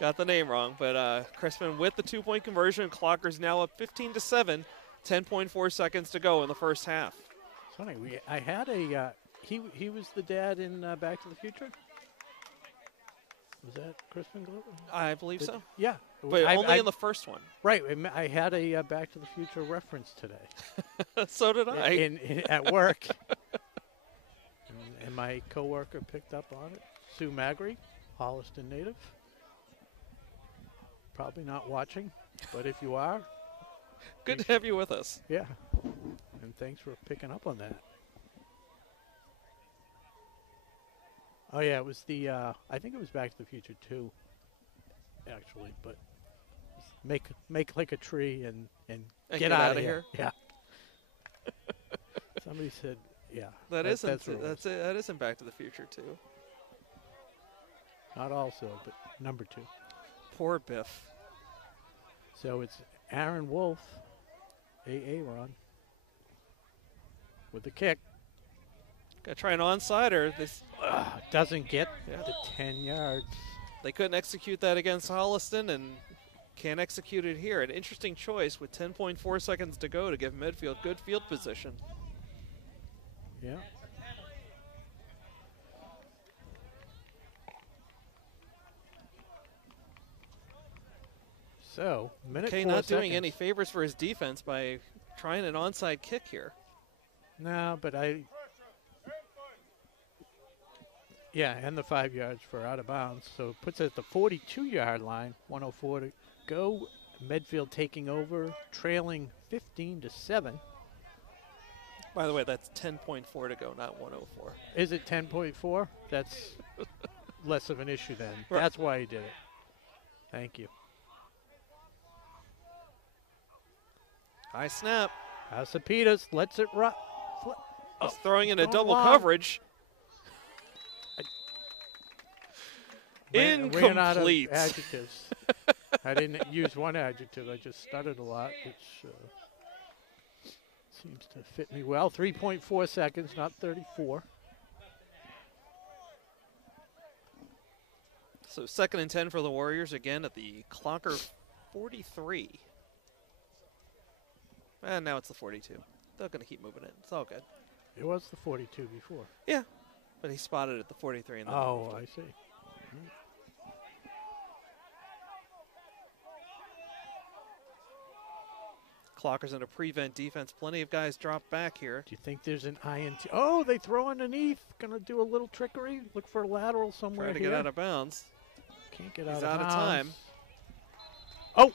got the name wrong. But Crispin with the 2-point conversion. Clockers now up 15-7. 10.4 seconds to go in the first half. It's funny. I had a he was the dad in Back to the Future. Was that Crispin Glover? I believe so. Yeah. But only in the first one. Right. I had a Back to the Future reference today. So did I. At work. And my coworker picked up on it. Sue Magri, Holliston native. Probably not watching, but if you are. Good to have you with us. Yeah. And thanks for picking up on that. Oh, yeah, it was the, I think it was Back to the Future 2, actually, but make like a tree and get out of here. Yeah. Somebody said, yeah. That isn't Back to the Future 2. Not also, but number 2. Poor Biff. So it's Aaron Wolf, Aaron, with the kick. Got to try an onside this doesn't get the 10 yards. They couldn't execute that against Holliston and can't execute it here. An interesting choice with 10.4 seconds to go to give Medfield good field position. Yeah. So, minute Kay 4 not seconds. doing any favors for his defense by trying an onside kick here. No, but yeah, and the 5 yards for out of bounds. So it puts it at the 42-yard line, 1:04 to go. Medfield taking over, trailing 15-7. By the way, that's 10.4 to go, not 1:04. Is it 10.4? That's less of an issue then. Right. That's why he did it. Thank you. High snap. Alcipitas lets it run. He's throwing in a double long. coverage. Ran out of Incomplete. adjectives. I didn't use one adjective. I just stuttered a lot, which seems to fit me well. 3.4 seconds, not 34. So 2nd and 10 for the Warriors again at the Clocker 43. And now it's the 42. They're going to keep moving it. It's all good. It was the 42 before. Yeah, but he spotted at the 43. And oh, I see. Clockers in a prevent defense. Plenty of guys drop back here. Do you think there's an INT? Oh, they throw underneath. Going to do a little trickery. Look for a lateral somewhere Trying to here. get out of bounds. Can't get out He's of out bounds. of time.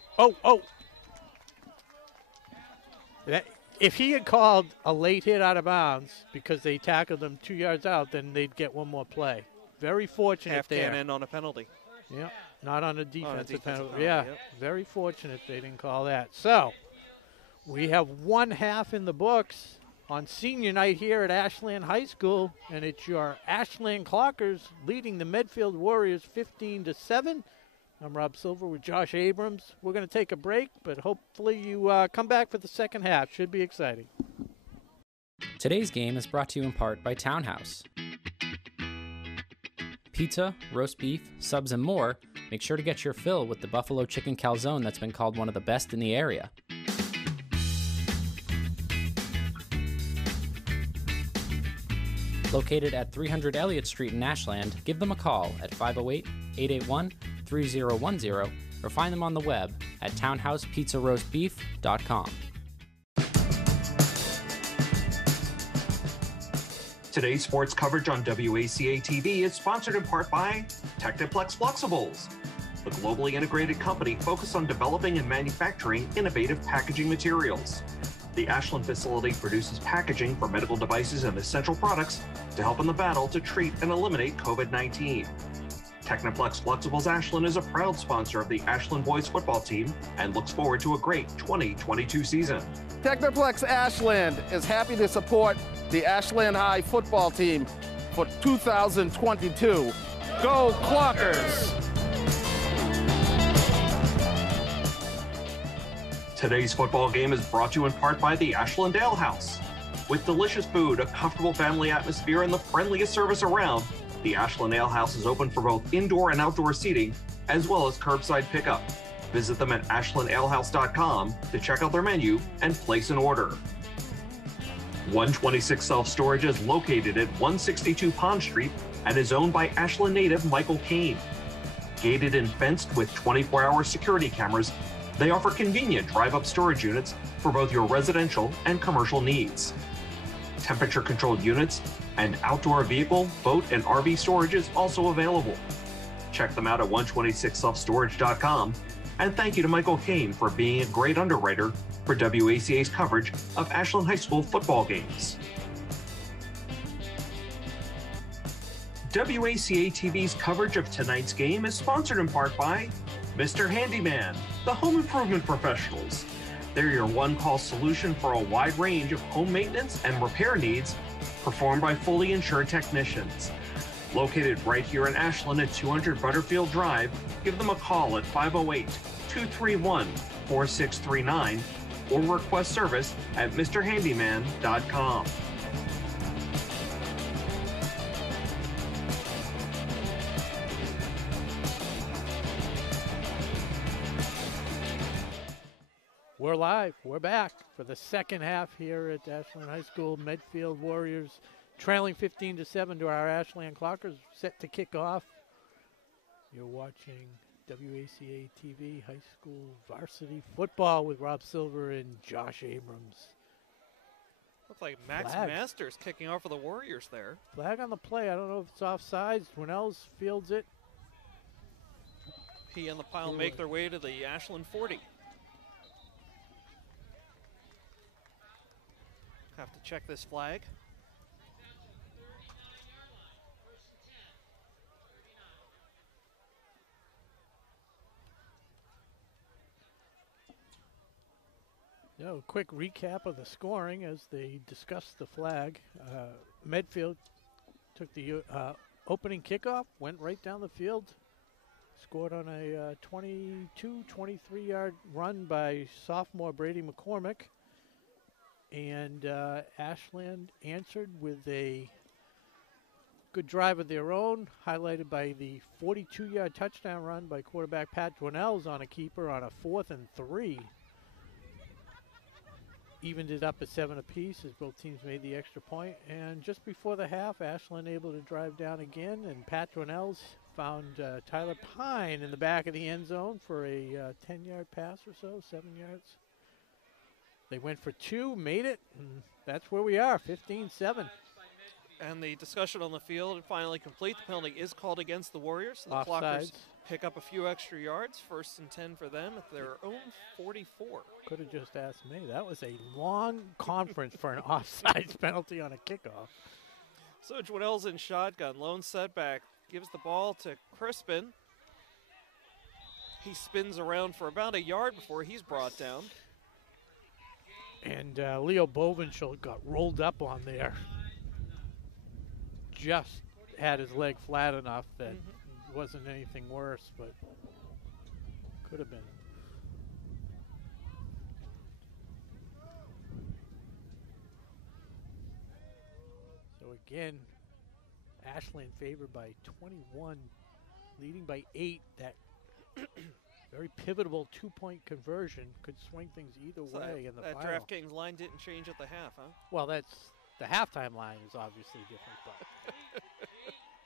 Oh. If he had called a late hit out of bounds because they tackled him 2 yards out, then they'd get one more play. very fortunate half there. cannon on a penalty. Yeah, not on a defensive penalty. penalty. Yeah, Yep. very fortunate they didn't call that. So we have one half in the books on senior night here at Ashland High School, and it's your Ashland Clockers leading the Medfield Warriors 15-7. I'm Rob Silver with Josh Abrams. We're going to take a break, but hopefully you come back for the second half. Should be exciting. Today's game is brought to you in part by Townhouse. Pizza, roast beef, subs, and more. Make sure to get your fill with the buffalo chicken calzone that's been called one of the best in the area. Located at 300 Elliott Street in Ashland, give them a call at 508-881-3010 or find them on the web at townhousepizzaroastbeef.com. Today's sports coverage on WACA-TV is sponsored in part by Techniplex Flexibles, the globally integrated company focused on developing and manufacturing innovative packaging materials. The Ashland facility produces packaging for medical devices and essential products to help in the battle to treat and eliminate COVID-19. Techniplex Flexibles Ashland is a proud sponsor of the Ashland boys football team and looks forward to a great 2022 season. Techniplex Ashland is happy to support the Ashland High football team for 2022. Go Clockers! Today's football game is brought to you in part by the Ashland Ale House. With delicious food, a comfortable family atmosphere, and the friendliest service around, the Ashland Ale House is open for both indoor and outdoor seating, as well as curbside pickup. Visit them at ashlandalehouse.com to check out their menu and place an order. 126 Self-Storage is located at 162 Pond Street and is owned by Ashland native Michael Kane. Gated and fenced with 24-hour security cameras, they offer convenient drive-up storage units for both your residential and commercial needs. Temperature-controlled units and outdoor vehicle, boat, and RV storage is also available. Check them out at 126selfstorage.com, and thank you to Michael Kane for being a great underwriter for WACA's coverage of Ashland High School football games. WACA-TV's coverage of tonight's game is sponsored in part by Mr. Handyman, the home improvement professionals. They're your one-call solution for a wide range of home maintenance and repair needs performed by fully insured technicians. Located right here in Ashland at 200 Butterfield Drive, give them a call at 508-231-4639 or request service at mrhandyman.com. We're live. We're back for the second half here at Ashland High School. Medfield Warriors trailing 15-7 to our Ashland Clockers, set to kick off. You're watching WACA-TV High School Varsity Football with Rob Silver and Josh Abrams. Looks like Max Flag. Masters kicking off for the Warriors there. Flag on the play. I don't know if it's offsides. Dwinells fields it. He and the pile make their way to the Ashland 40. Have to check this flag. A quick recap of the scoring as they discussed the flag. Medfield took the opening kickoff, went right down the field, scored on a 23-yard run by sophomore Brady McCormick. And Ashland answered with a good drive of their own, highlighted by the 42-yard touchdown run by quarterback Pat Dwinells on a keeper on a 4th and 3. Evened it up at 7 apiece as both teams made the extra point. And just before the half, Ashland able to drive down again, and Pat Dwinells found Tyler Pine in the back of the end zone for a 10-yard pass or so, 7 yards. They went for 2, made it, and that's where we are, 15-7. And the discussion on the field is finally complete. The penalty is called against the Warriors. The Offsides. Clockers pick up a few extra yards, 1st and 10 for them at their own 44. Could have just asked me. That was a long conference for an offsides penalty on a kickoff. So Dwinells in shotgun, lone setback. gives the ball to Crispin. He spins around for about a yard before he's brought down. And Leo Bovenschul got rolled up on there. Just had his leg flat enough that it wasn't anything worse, but could have been. So again, Ashland favored by 21, leading by 8. That very pivotal 2-point conversion could swing things either way in the final. That DraftKings line didn't change at the half, huh? Well, that's the halftime line is obviously different, but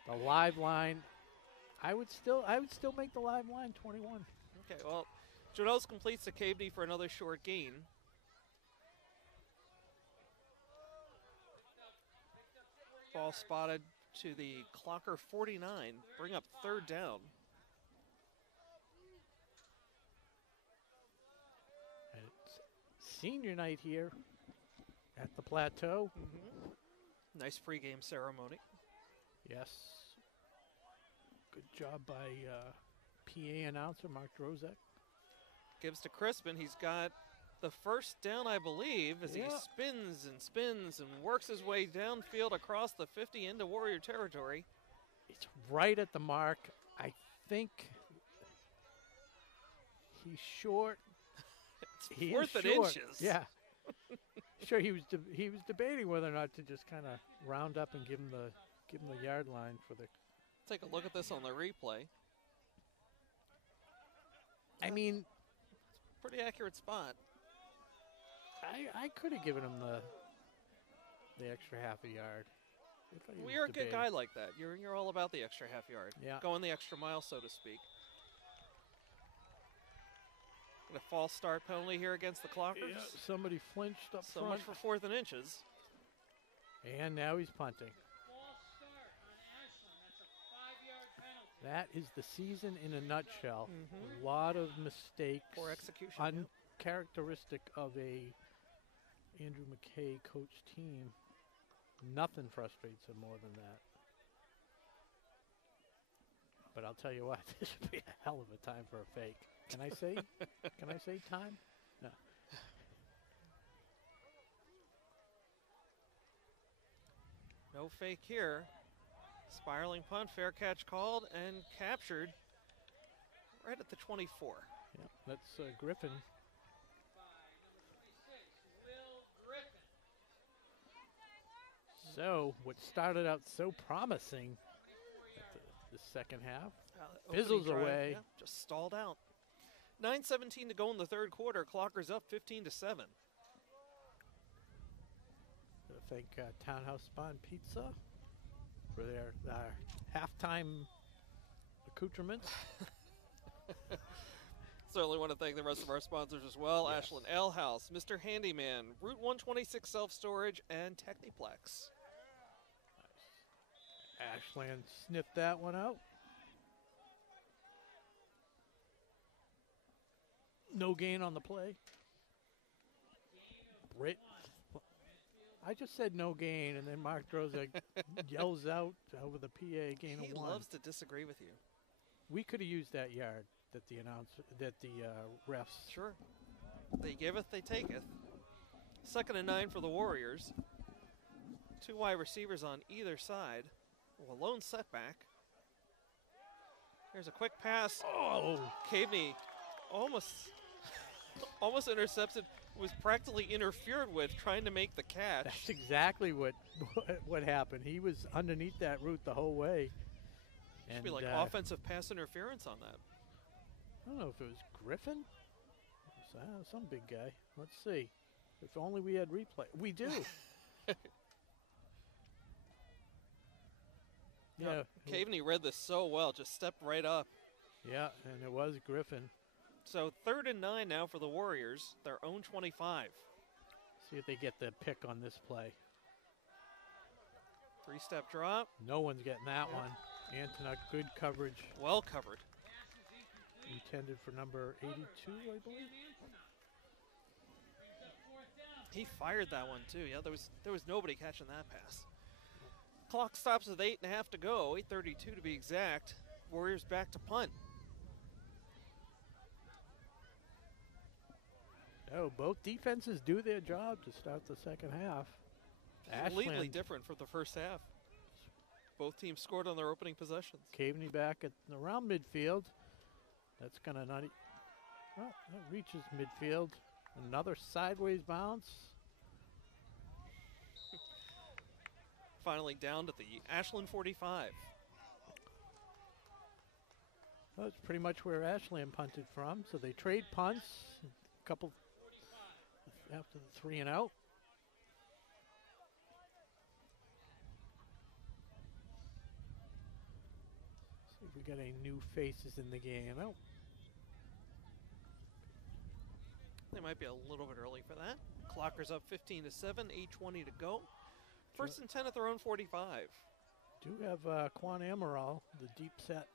the live line, I would still make the live line 21. Okay, well, Jones completes the Caveney for another short gain. Ball spotted to the Clocker 49, bring up 3rd down. And it's senior night here at the Plateau. Nice pregame ceremony. Yes. Good job by PA announcer Mark Drozek. Gives to Crispin. He's got the first down, I believe, as he spins and works his way downfield across the 50 into Warrior territory. It's right at the mark. I think he's short. It's 4th and inches. Yeah. Sure, he was debating whether or not to just kind of round up and give him the yard line for the. Take a look at this on the replay. I mean, pretty accurate spot. I could have given him the extra half a yard. Well, you're a good guy like that. You're all about the extra half yard. Yeah. Going the extra mile, so to speak. A false start penalty here against the Clockers. Yeah, somebody flinched up so front. So much for 4th and inches. And now he's punting. That is the season in a nutshell. A lot of mistakes. Poor execution. Uncharacteristic of a Andrew McKay coach team. Nothing frustrates him more than that. But I'll tell you what, this would be a hell of a time for a fake. Can I say? Can I say time? No. No fake here. Spiraling punt, fair catch called and captured right at the 24. Yep, that's Griffin. So, what started out so promising at the second half fizzles away. Yeah, just stalled out. 9:17 to go in the 3rd quarter. Clockers up 15-7. I think Townhouse Spawn Pizza for their halftime accoutrements. Certainly want to thank the rest of our sponsors as well. Yes. Ashland Ale House, Mr. Handyman, Route 126 Self-Storage, and Techniplex. Nice. Ashland sniffed that one out. No gain on the play. Britt. I just said no gain, and then Mark Drozek yells out over the PA gain of 1. He loves to disagree with you. We could have used that yard that the refs. Sure. They giveth, they taketh. 2nd and 9 for the Warriors. 2 wide receivers on either side. A lone setback. Here's a quick pass. Oh, Caveney almost intercepted. Was practically interfered with trying to make the catch. That's exactly what happened. He was underneath that route the whole way. Should be like offensive pass interference on that. I don't know if it was Griffin. Some big guy. Let's see. If only we had replay. We do. Yeah. Caveney read this so well. Just stepped right up. Yeah, and it was Griffin. So 3rd and 9 now for the Warriors. Their own 25. See if they get the pick on this play. 3-step drop. No one's getting that one. Antonuck, good coverage. Well covered. Intended for number 82, I believe. He fired that one too. Yeah, there was nobody catching that pass. Clock stops with 8.5 to go, 8:32 to be exact. Warriors back to punt. Oh, both defenses do their job to start the second half. Completely Ashland, different from the first half. Both teams scored on their opening possessions. Caveney back at around midfield. That's going to not. Well, that reaches midfield. Another sideways bounce. Finally down to the Ashland 45. Well, that's pretty much where Ashland punted from. So they trade punts. A couple after the 3 and out. See if we got any new faces in the game. Oh, They might be a little bit early for that. Clockers up 15-7, 8:20 to go. First and 10 at their own 45. do have Quan Amaral, the deep set.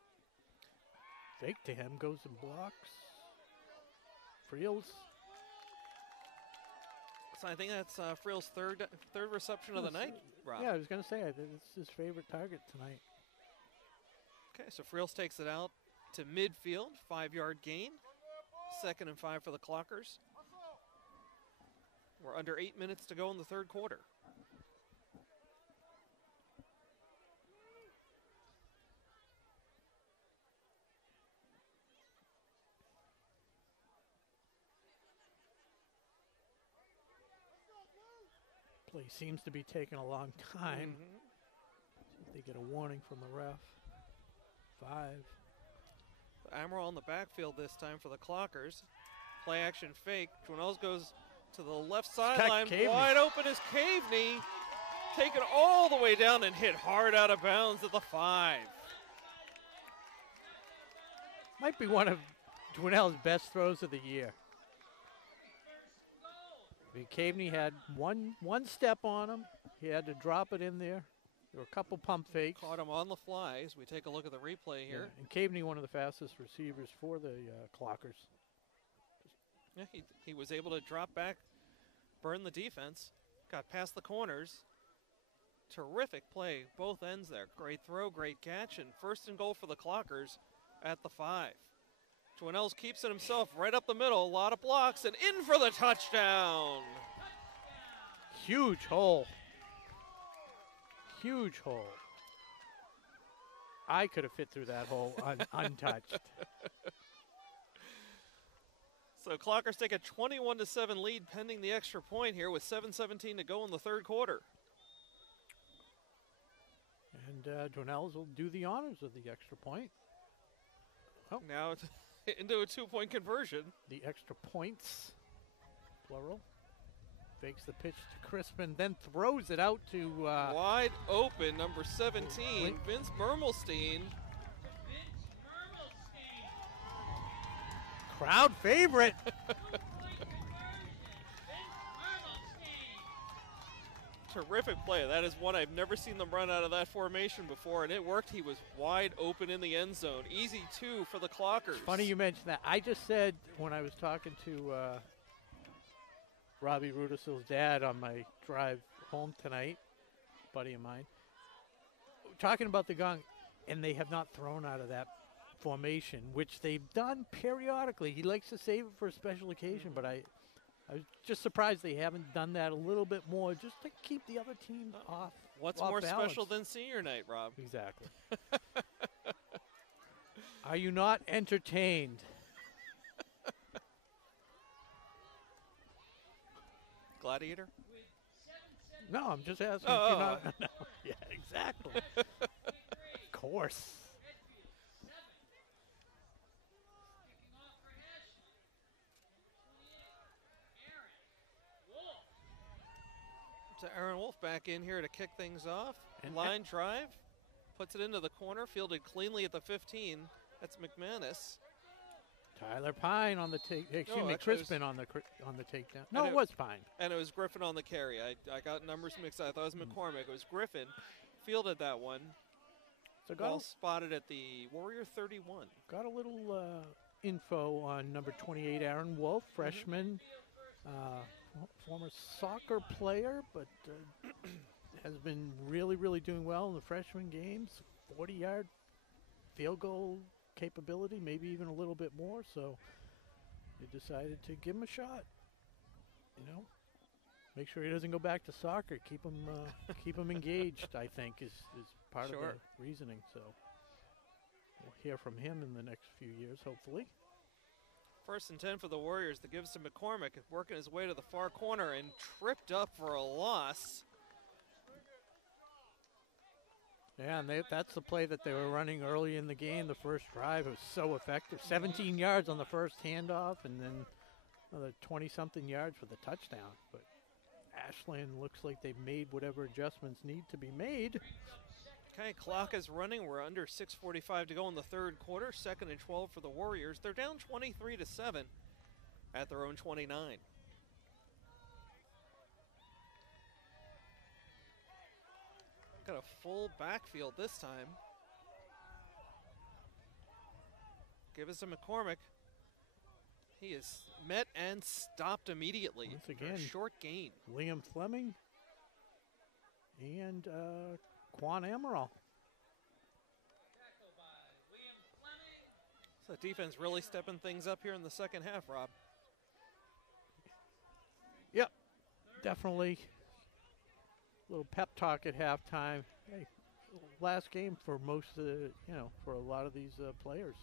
Fake to him, goes and blocks. Friels. So I think that's Frill's third reception of the night, Rob. Yeah, I was going to say, I think it's his favorite target tonight. Okay, so Frills takes it out to midfield, 5-yard gain. 2nd and 5 for the Clockers. We're under 8 minutes to go in the third quarter. Play seems to be taking a long time. See if they get a warning from the ref. 5. Amaral in the backfield this time for the Clockers. Play action fake. Joannels goes to the left sideline. Caveney. Wide open is Caveney. Taken all the way down and hit hard out of bounds at the 5. Might be one of Dwinell's best throws of the year. I mean, Caveney had one step on him. He had to drop it in there. There were a couple pump fakes. Caught him on the fly as we take a look at the replay here. Yeah, and Caveney, one of the fastest receivers for the Clockers. Yeah, he was able to drop back, burn the defense, got past the corners. Terrific play, both ends there. Great throw, great catch, and 1st and goal for the Clockers at the 5. Joannels keeps it himself right up the middle, a lot of blocks, and in for the touchdown. Huge hole. Huge hole. I could have fit through that hole untouched. So Clockers take a 21-7 lead pending the extra point here with 7:17 to go in the third quarter. And Dwinell's will do the honors of the extra point. Oh. Now into a 2-point conversion. The extra points, plural. Fakes the pitch to Crispin, then throws it out to... Wide open, number 17, Vince Mermelstein. Crowd favorite. Terrific play. That is one I've never seen them run out of that formation before, and it worked. He was wide open in the end zone. Easy 2 for the Clockers. Funny you mentioned that. I just said when I was talking to Robbie Rudisil's dad on my drive home tonight, buddy of mine, talking about the gong, and they have not thrown out of that formation, which they've done periodically. He likes to save it for a special occasion, but I was just surprised they haven't done that a little bit more just to keep the other team off. What's off more balance. special than senior night, Rob? Exactly. Are you not entertained? Gladiator? No, I'm just asking. Oh, if you're not, no. Yeah, exactly. Of course. So Aaron Wolf back in here to kick things off. And Line drive. Puts it into the corner. Fielded cleanly at the 15. That's McManus. Tyler Pine on the take. Excuse me, actually, Crispin on the takedown. No, And it was Pine. And it was Griffin on the carry. I got numbers mixed up. I thought it was McCormick. It was Griffin. Fielded that one. So Ball spotted at the Warrior 31. got a little info on number 28, Aaron Wolf, freshman, former soccer player, but has been really, really doing well in the freshman games. 40-yard field goal capability, maybe even a little bit more. So they decided to give him a shot. You know, make sure he doesn't go back to soccer. Keep him engaged, I think, is part of the reasoning. So we'll hear from him in the next few years, hopefully. 1st and 10 for the Warriors. That gives to McCormick, working his way to the far corner and tripped up for a loss. Yeah, and that's the play that they were running early in the game. The first drive, it was so effective. 17 yards on the first handoff, and then another 20-something yards for the touchdown. But Ashland looks like they've made whatever adjustments need to be made. Okay, clock is running. We're under 6:45 to go in the third quarter. 2nd and 12 for the Warriors. They're down 23-7 at their own 29. Got a full backfield this time. Give us to McCormick. He is met and stopped immediately. Once for again, a short gain. Liam Fleming and Quan Amaral. So defense really stepping things up here in the second half, Rob. Yep, definitely. A little pep talk at halftime. Hey, last game for most of the, for a lot of these players.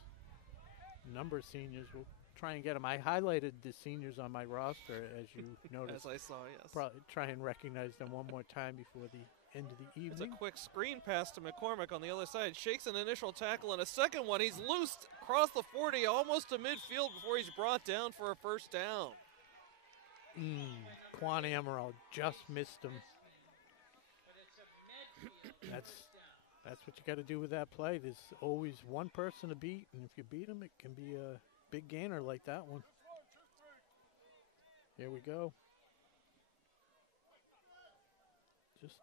A number of seniors. We'll try and get them. I highlighted the seniors on my roster, as you noticed. As I saw, yes. Probably try and recognize them one more time before the end of the evening. It's a quick screen pass to McCormick on the other side. Shakes an initial tackle and a second one. He's loosed across the 40, almost to midfield before he's brought down for a first down. Quan Amaral just missed him. That's what you got to do with that play. There's always one person to beat, and if you beat him, it can be a big gainer like that one. Here we go. Just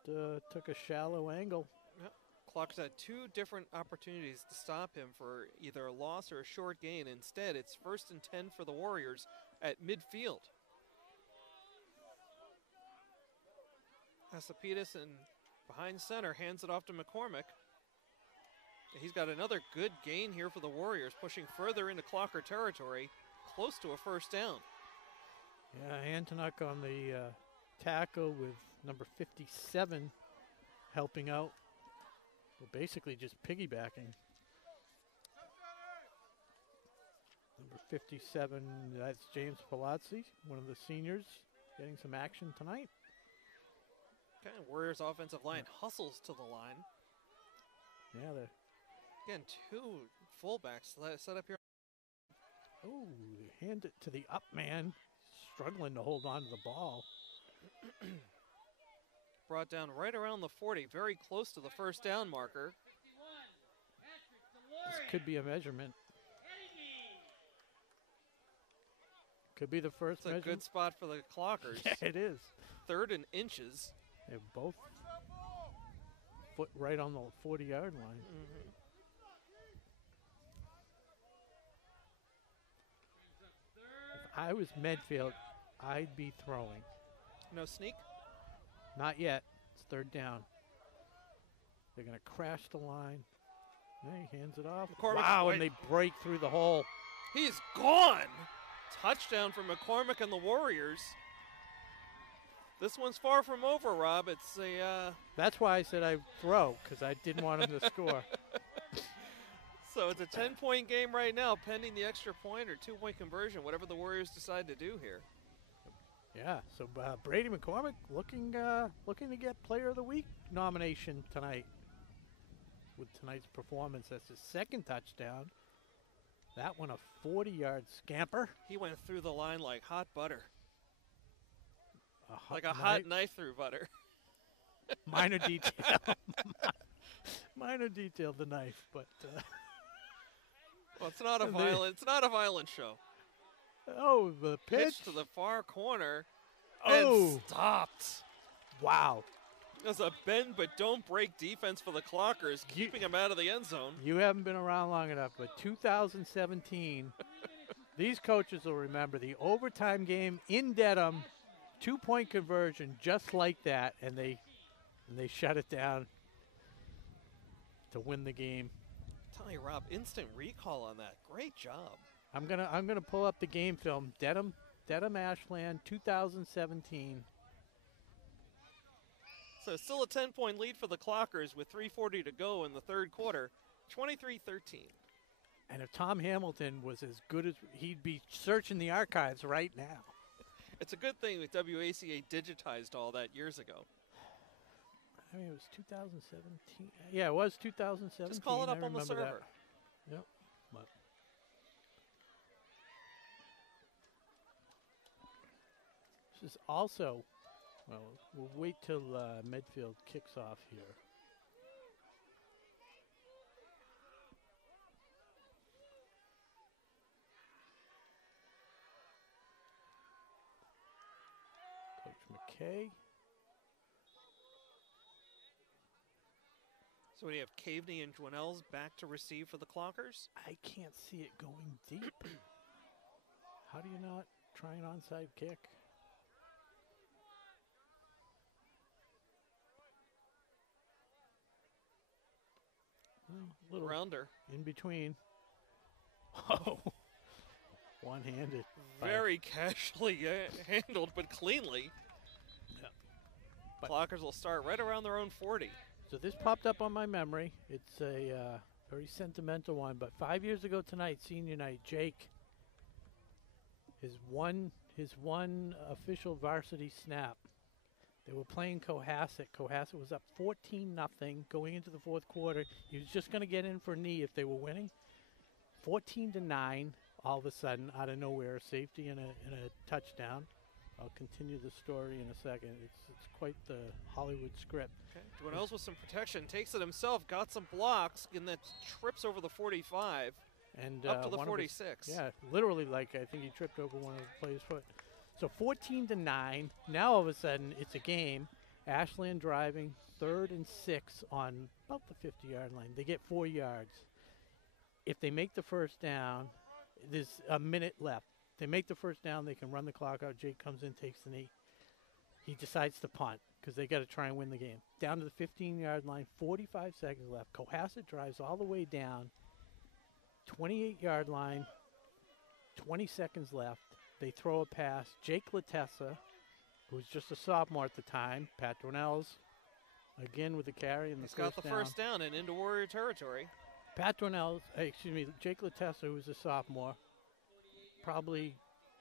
took a shallow angle. Yep. Clock's had 2 different opportunities to stop him for either a loss or a short gain. Instead, it's 1st and 10 for the Warriors at midfield. Asapitas and behind center hands it off to McCormick. He's got another good gain here for the Warriors, pushing further into Clocker territory, close to a first down. Yeah, Antonuck on the tackle with number 57 helping out. Well, basically just piggybacking. Number 57, that's James Palazzi, one of the seniors, getting some action tonight. Okay, Warriors offensive line hustles to the line. Yeah, they're... Again, 2 fullbacks set up here. Oh, they hand it to the up man, struggling to hold on to the ball. Brought down right around the 40, very close to the first down marker. This could be a measurement. Could be the first It's a measurement. good spot for the Clockers. Yeah, it is. 3rd and inches. They're both foot right on the 40-yard line. If I was Medfield, I'd be throwing. No sneak? Not yet. It's 3rd down. They're going to crash the line. He hands it off. McCormick, wow, and they break through the hole. He's gone. Touchdown for McCormick and the Warriors. This one's far from over, Rob. It's a... That's why I said I'd throw, because I didn't want him to score. So it's a 10-point game right now, pending the extra point or 2-point conversion, whatever the Warriors decide to do here. Yeah, so Brady McCormick looking to get Player of the Week nomination tonight with tonight's performance. That's his 2nd touchdown. That one a 40-yard scamper. He went through the line like hot butter. Like a hot knife through butter. Minor detail. Minor detail, the knife, but... well, it's not a violent show. Oh, the pitch to the far corner. Oh, and stopped. Wow. There's a bend but don't break defense for the Clockers, keeping him out of the end zone. You haven't been around long enough, but 2017, these coaches will remember the overtime game in Dedham, 2-point conversion just like that, and they and they shut it down to win the game. I'm telling you, Rob, instant recall on that. Great job. I'm gonna pull up the game film. Dedham Ashland 2017. So still a 10-point lead for the Clockers with 3:40 to go in the third quarter, 23-13. And if Tom Hamilton was as good as, he'd be searching the archives right now. It's a good thing that WACA digitized all that years ago. I mean, it was 2017. Yeah, it was 2017. Just call it up I on the remember server. That. Yep. But this is also, well, we'll wait till Medfield kicks off here. Coach McKay. So we have Caveney and Dwinells back to receive for the Clockers. I can't see it going deep. How do you not try an onside kick? Well, a little Rounder. in between. Oh, one-handed. Very casually handled, but cleanly. Yeah. But Clockers will start right around their own 40. so this popped up on my memory. It's a very sentimental one. But 5 years ago tonight, senior night, Jake, his one official varsity snap. They were playing Cohasset. Cohasset was up 14-0 going into the fourth quarter. He was just going to get in for a knee if they were winning. 14-9, all of a sudden, out of nowhere, safety and a touchdown. I'll continue the story in a second. It's quite the Hollywood script. Okay. Dwinells with some protection, takes it himself, got some blocks, and then trips over the 45 And up to the one of 46. his, yeah, literally, like I think he tripped over one of the players' foot. So 14-9. Now all of a sudden it's a game. Ashland driving 3rd and 6 on about the 50-yard line. They get 4 yards. If they make the first down, there's a minute left. If they make the first down, they can run the clock out. Jake comes in, takes the knee. He decides to punt because they got to try and win the game. Down to the 15-yard line, 45 seconds left. Cohasset drives all the way down, 28-yard line, 20 seconds left. They throw a pass. Jake Latessa, who was just a sophomore at the time, Pat Dwinells, again with the carry and the He's got the first down and into Warrior territory. Pat Dwinells, Jake Latessa, who was a sophomore, probably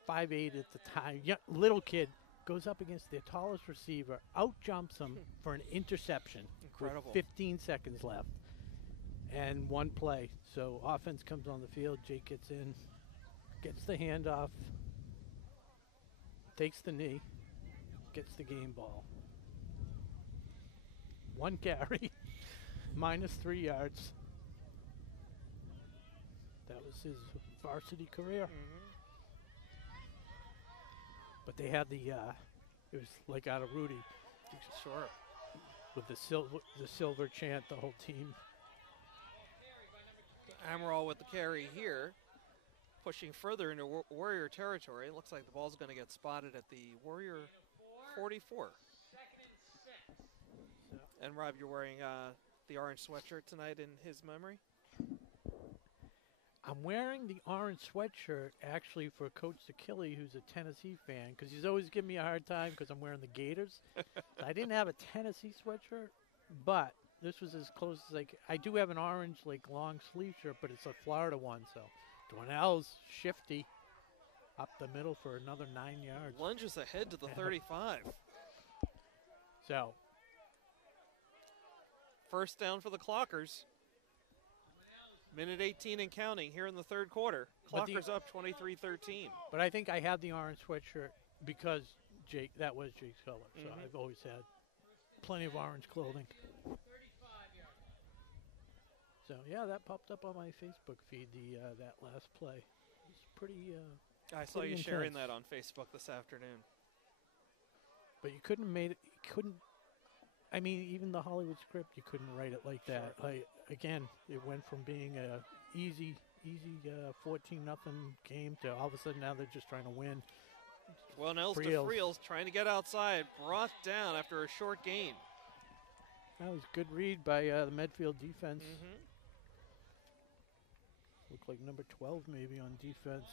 5'8" at the time, little kid, goes up against their tallest receiver, out-jumps him for an interception. Incredible. With 15 seconds left and one play. So offense comes on the field. Jake gets in, gets the handoff, takes the knee, gets the game ball. One carry, -3 yards. That was his varsity career. But they had the, it was like out of Rudy. Sure. With the silver chant, the whole team. Amaral with the carry here, pushing further into Warrior territory. It looks like the ball's going to get spotted at the Warrior 44. And Rob, you're wearing the orange sweatshirt tonight in his memory? I'm wearing the orange sweatshirt actually for Coach Zakili, who's a Tennessee fan, because he's always giving me a hard time because I'm wearing the Gators. I didn't have a Tennessee sweatshirt, but this was as close as I do have an orange long sleeve shirt, but it's a Florida one. So Dwinells shifty up the middle for another 9 yards. Lunges ahead to the 35. So first down for the Clockers. Minute 18 and counting here in the third quarter. Clockers up 23-13. But I think I had the orange sweatshirt because that was Jake's color. So I've always had plenty of orange clothing. So yeah, that popped up on my Facebook feed. That last play. It's pretty. I saw you sharing that on Facebook this afternoon. But you couldn't have made it. You couldn't. I mean, even the Hollywood script, you couldn't write it like that. Again, it went from being a easy 14-0 game to all of a sudden now they're just trying to win. Well, Nels to Friels trying to get outside, brought down after a short gain. That was a good read by the Medfield defense. Looked like number 12 maybe on defense,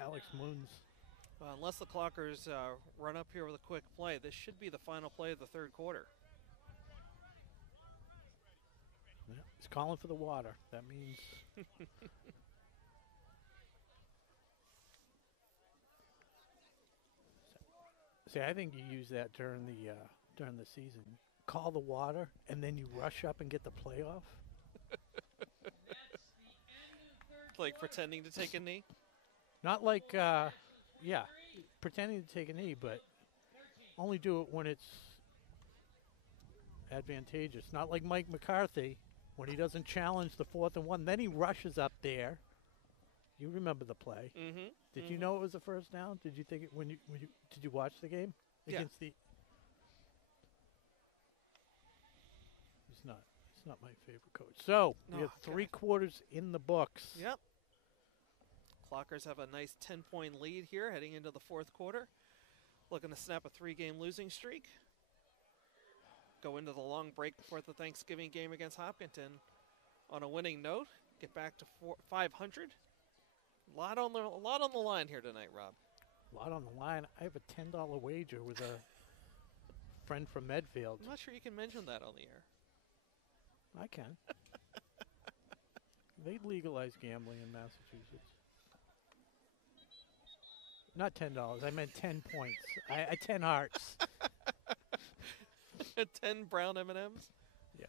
Alex Moons. Well, unless the Clockers run up here with a quick play, this should be the final play of the third quarter. Yeah, he's calling for the water. That means see, I think you use that during the season. Call the water, and then you rush up and get the play off. Like pretending to take a knee? Not like, yeah, pretending to take a knee, but only do it when it's advantageous. Not like Mike McCarthy when he doesn't challenge the 4th and 1. Then he rushes up there. You remember the play. Did you know it was a first down? Did you think it when you did you watch the game against the? He's not my favorite coach. So we have 3 quarters in the books. Yep. Clockers have a nice 10-point lead here heading into the fourth quarter. Looking to snap a 3-game losing streak. Go into the long break before the Thanksgiving game against Hopkinton on a winning note. Get back to 500. A lot on the line here tonight, Rob. A lot on the line. I have a $10 wager with a friend from Medfield. I'm not sure you can mention that on the air. I can. They legalize gambling in Massachusetts. Not $10. I meant 10 points. I 10 hearts. 10 brown M&Ms? Yeah.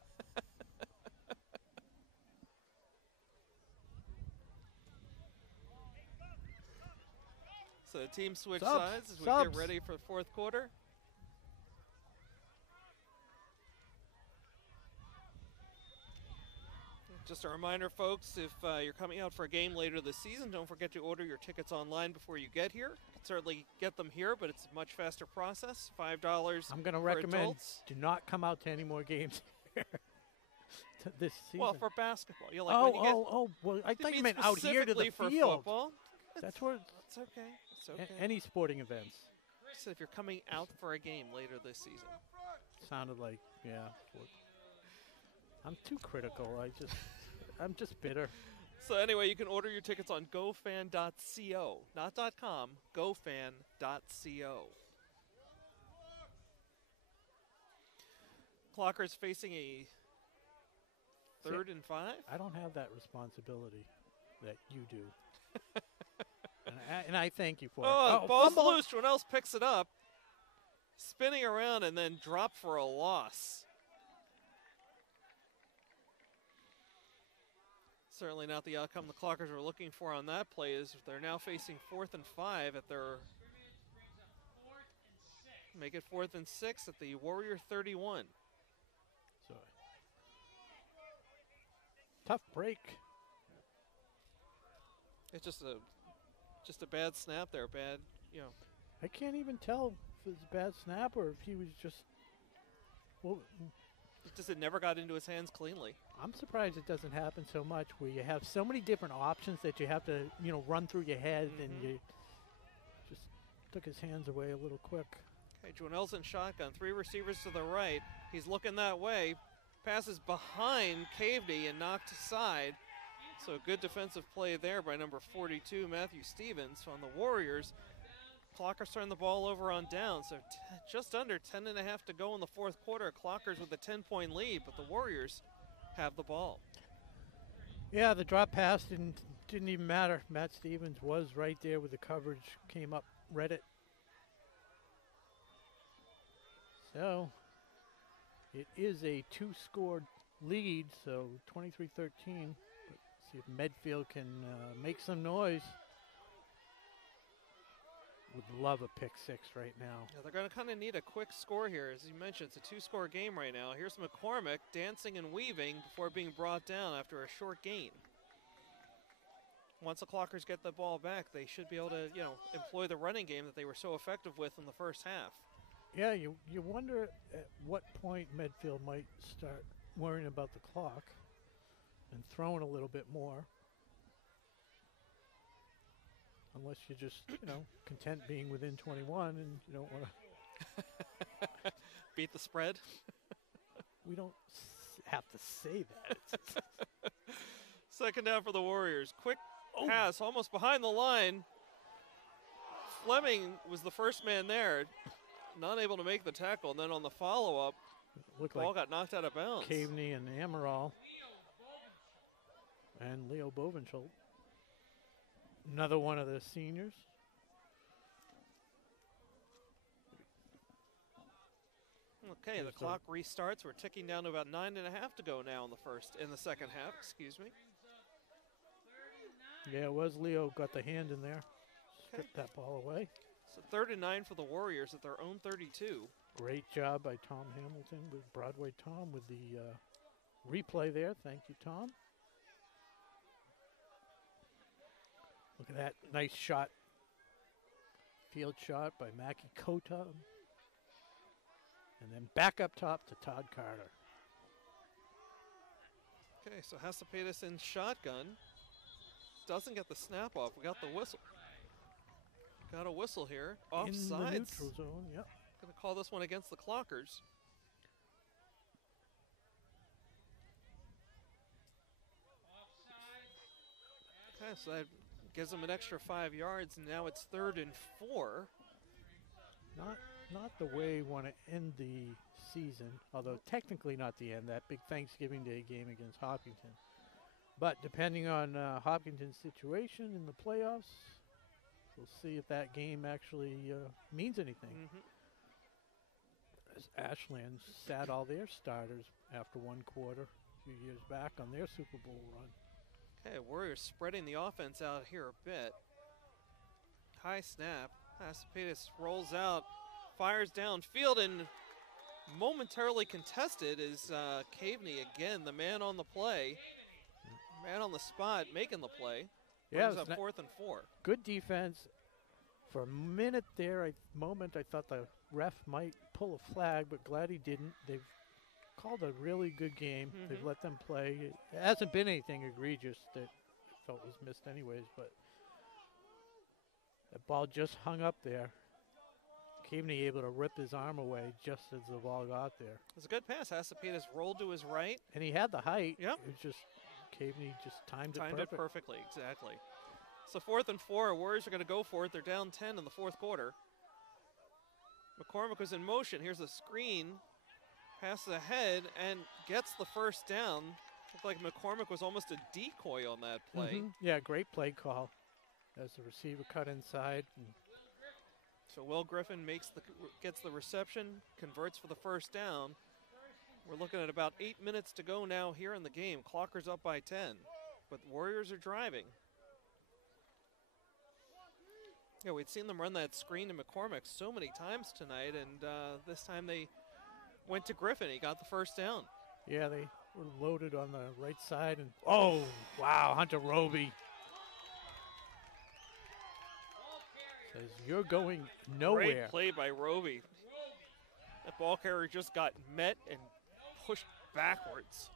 So the team switch Subs. sides as we Subs. get ready for the fourth quarter. Just a reminder, folks, if you're coming out for a game later this season, don't forget to order your tickets online before you get here. You can certainly get them here, but it's a much faster process. $5 I'm going to for recommend adults. do not come out to any more games here this season. Well, for basketball. You're like, when you get, well, I thought you mean meant out here to the specifically for field. Football. That's where It's okay. It's okay. any sporting events. So if you're coming out for a game later this season. Sounded like, yeah. I'm too critical. I'm just bitter. So anyway, you can order your tickets on gofan.co, not .com, gofan.co. Clockers facing a 3rd and 5. I don't have that responsibility that you do. and I thank you for it. Oh, ball's fumble. loose. Someone else picks it up, spinning around and then drop for a loss. Certainly not the outcome the Clockers were looking for on that play, as they're now facing 4th and 5 at their, make it 4th and 6 at the Warrior 31. So, tough break. It's just a bad snap there, bad, I can't even tell if it was a bad snap or if he was just. Well, It's just it never got into his hands cleanly. I'm surprised it doesn't happen so much where you have so many different options that you have to, run through your head, and you just took his hands away a little quick. Okay, Joannell's in shotgun. 3 receivers to the right. He's looking that way. Passes behind Caveney and knocked aside. So good defensive play there by number 42, Matthew Stevens on the Warriors. Clockers turn the ball over on down, so just under 10.5 to go in the fourth quarter. Clockers with a 10-point lead, but the Warriors have the ball. Yeah, the drop pass didn't even matter. Matt Stevens was right there with the coverage, came up, read it. So it is a 2-score lead, so 23-13. But see if Medfield can make some noise. Would love a pick 6 right now. Yeah, they're going to kind of need a quick score here. As you mentioned, it's a 2-score game right now. Here's McCormick dancing and weaving before being brought down after a short gain. Once the Clockers get the ball back, they should be able to, employ the running game that they were so effective with in the first half. Yeah, you wonder at what point Medfield might start worrying about the clock and throwing a little bit more. Unless you're just, content being within 21 and you don't want to beat the spread. we don't have to say that. Second down for the Warriors. Quick pass, almost behind the line. Fleming was the first man there, not able to make the tackle. And then on the follow-up, ball got knocked out of bounds. Caveney and Amaral and Leo Bovenschultz. Another one of the seniors. Okay, the clock restarts. We're ticking down to about 9.5 to go now in the second half, excuse me. Yeah, it was Leo got the hand in there. Stripped that ball away. So 3rd and 9 for the Warriors at their own 32. Great job by Tom Hamilton with Broadway Tom with the replay there. Thank you, Tom. Look at that nice shot. Field shot by Mackie Kota. And then back up top to Todd Carter. Okay, so Hasapetis in shotgun. Doesn't get the snap off. We got the whistle. Got a whistle here. Offsides. In the neutral zone, yep. Going to call this one against the Clockers. Okay, so that gives them an extra 5 yards, and now it's 3rd and 4. Not the way you want to end the season, although technically not the end, that big Thanksgiving Day game against Hopkinton. But depending on Hopkinton's situation in the playoffs, we'll see if that game actually means anything. As Ashland sat all their starters after one quarter a few years back on their Super Bowl run. Okay, Warriors spreading the offense out here a bit. High snap. Hasapetis rolls out, fires downfield, and momentarily contested is Caveney again, the man on the play. Man on the spot, making the play. Yeah, Brings up 4th and 4. Good defense. For a minute there, I thought the ref might pull a flag, but glad he didn't. They've called a really good game. They've let them play. It hasn't been anything egregious that I felt was missed anyways, but the ball just hung up there. Caveney able to rip his arm away just as the ball got there. It was a good pass. Hasapetis rolled to his right. And he had the height. Yep. It was just Caveney just timed it perfectly, exactly. So 4th and 4, Warriors are going to go for it. They're down 10 in the 4th quarter. McCormick was in motion. Here's a screen. Passes ahead and gets the first down. Looked like McCormick was almost a decoy on that play. Yeah, great play call as the receiver cut inside. So Will Griffin gets the reception, converts for the first down. We're looking at about 8 minutes to go now here in the game. Clockers up by 10, but the Warriors are driving. Yeah, we'd seen them run that screen to McCormick so many times tonight, and this time they went to Griffin. He got the first down. Yeah, they were loaded on the right side. And oh, wow, Hunter Roby says, you're going nowhere. Great play by Roby. That ball carrier just got met and pushed backwards.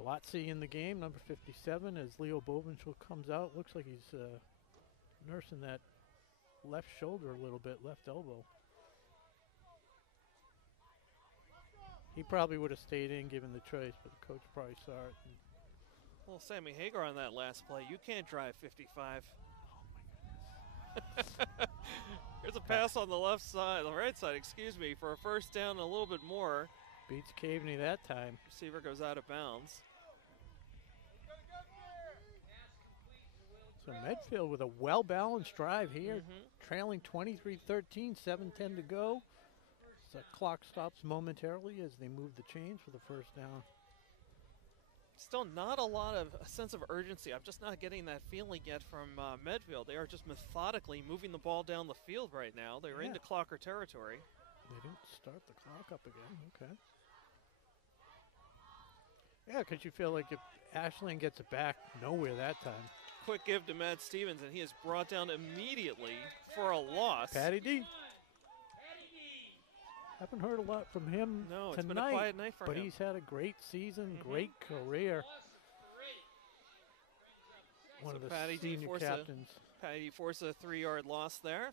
Palazzi in the game, number 57, as Leo Bovenschultz comes out. Looks like he's nursing that left shoulder a little bit, left elbow. He probably would have stayed in given the choice, but the coach probably saw it. Well, Sammy Hagar on that last play. You can't drive 55. Oh, my goodness. Here's a pass on the right side, excuse me, for a first down and a little bit more. Beats Caveney that time. Receiver goes out of bounds. So Medfield with a well-balanced drive here, trailing 23-13, 7:10 to go. The clock stops momentarily as they move the chains for the first down. Still not a sense of urgency. I'm just not getting that feeling yet from Medfield. They are just methodically moving the ball down the field right now. They're into Clocker territory. They didn't start the clock up again. Okay. Yeah, because you feel like if Ashland gets it back, nowhere that time. Quick give to Matt Stevens, and he is brought down immediately for a loss. Patty D. Haven't heard a lot from him tonight. It's been a quiet night for him. But he's had a great season, great career. One of the senior captains. Patty forced a 3-yard loss there.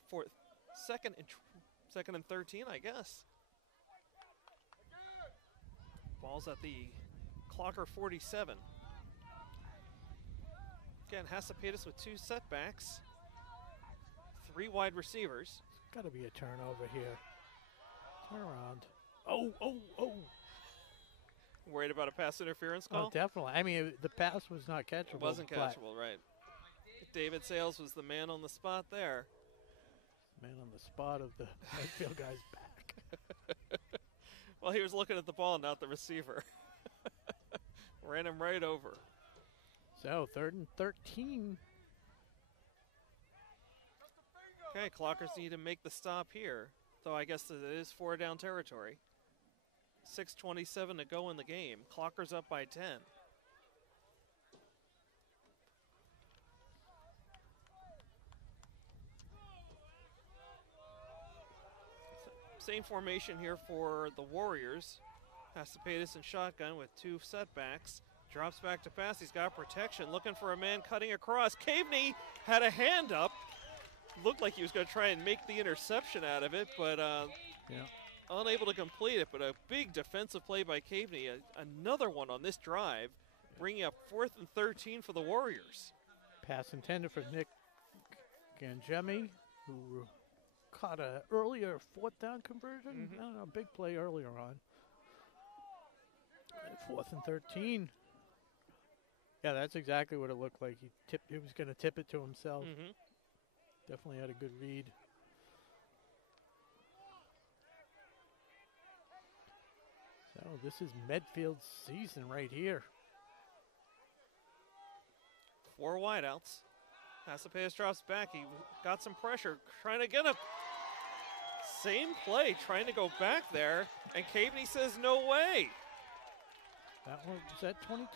Second and 13, I guess. Ball's at the Clocker 47. Again, Hasapetis with 2 setbacks, 3 wide receivers. It's got to be a turnover here. Turn around. Oh. Worried about a pass interference call? Oh, definitely. I mean, the pass was not catchable. It wasn't catchable, right. David Sales was the man on the spot there. Man on the spot of the Medfield guy's back. Well, he was looking at the ball, not the receiver. Ran him right over. So, 3rd and 13. Okay, Clockers need to make the stop here, though I guess it is 4-down territory. 6:27 to go in the game. Clockers up by 10. Same formation here for the Warriors. Hasapetis in shotgun with 2 setbacks. Drops back to pass. He's got protection. Looking for a man cutting across. Caveney had a hand up. Looked like he was going to try and make the interception out of it, but unable to complete it. But a big defensive play by Caveney. Another one on this drive, bringing up 4th and 13 for the Warriors. Pass intended for Nick Gangemi, who caught an earlier 4th down conversion. I don't know, big play earlier on. 4th and 13. Yeah, that's exactly what it looked like. He was going to tip it to himself. Definitely had a good read. So this is Medfield's season right here. 4 wideouts. Hasapetis drops back. He got some pressure, trying to get him. Same play, trying to go back there, and Caveney says no way. That one, was that 22?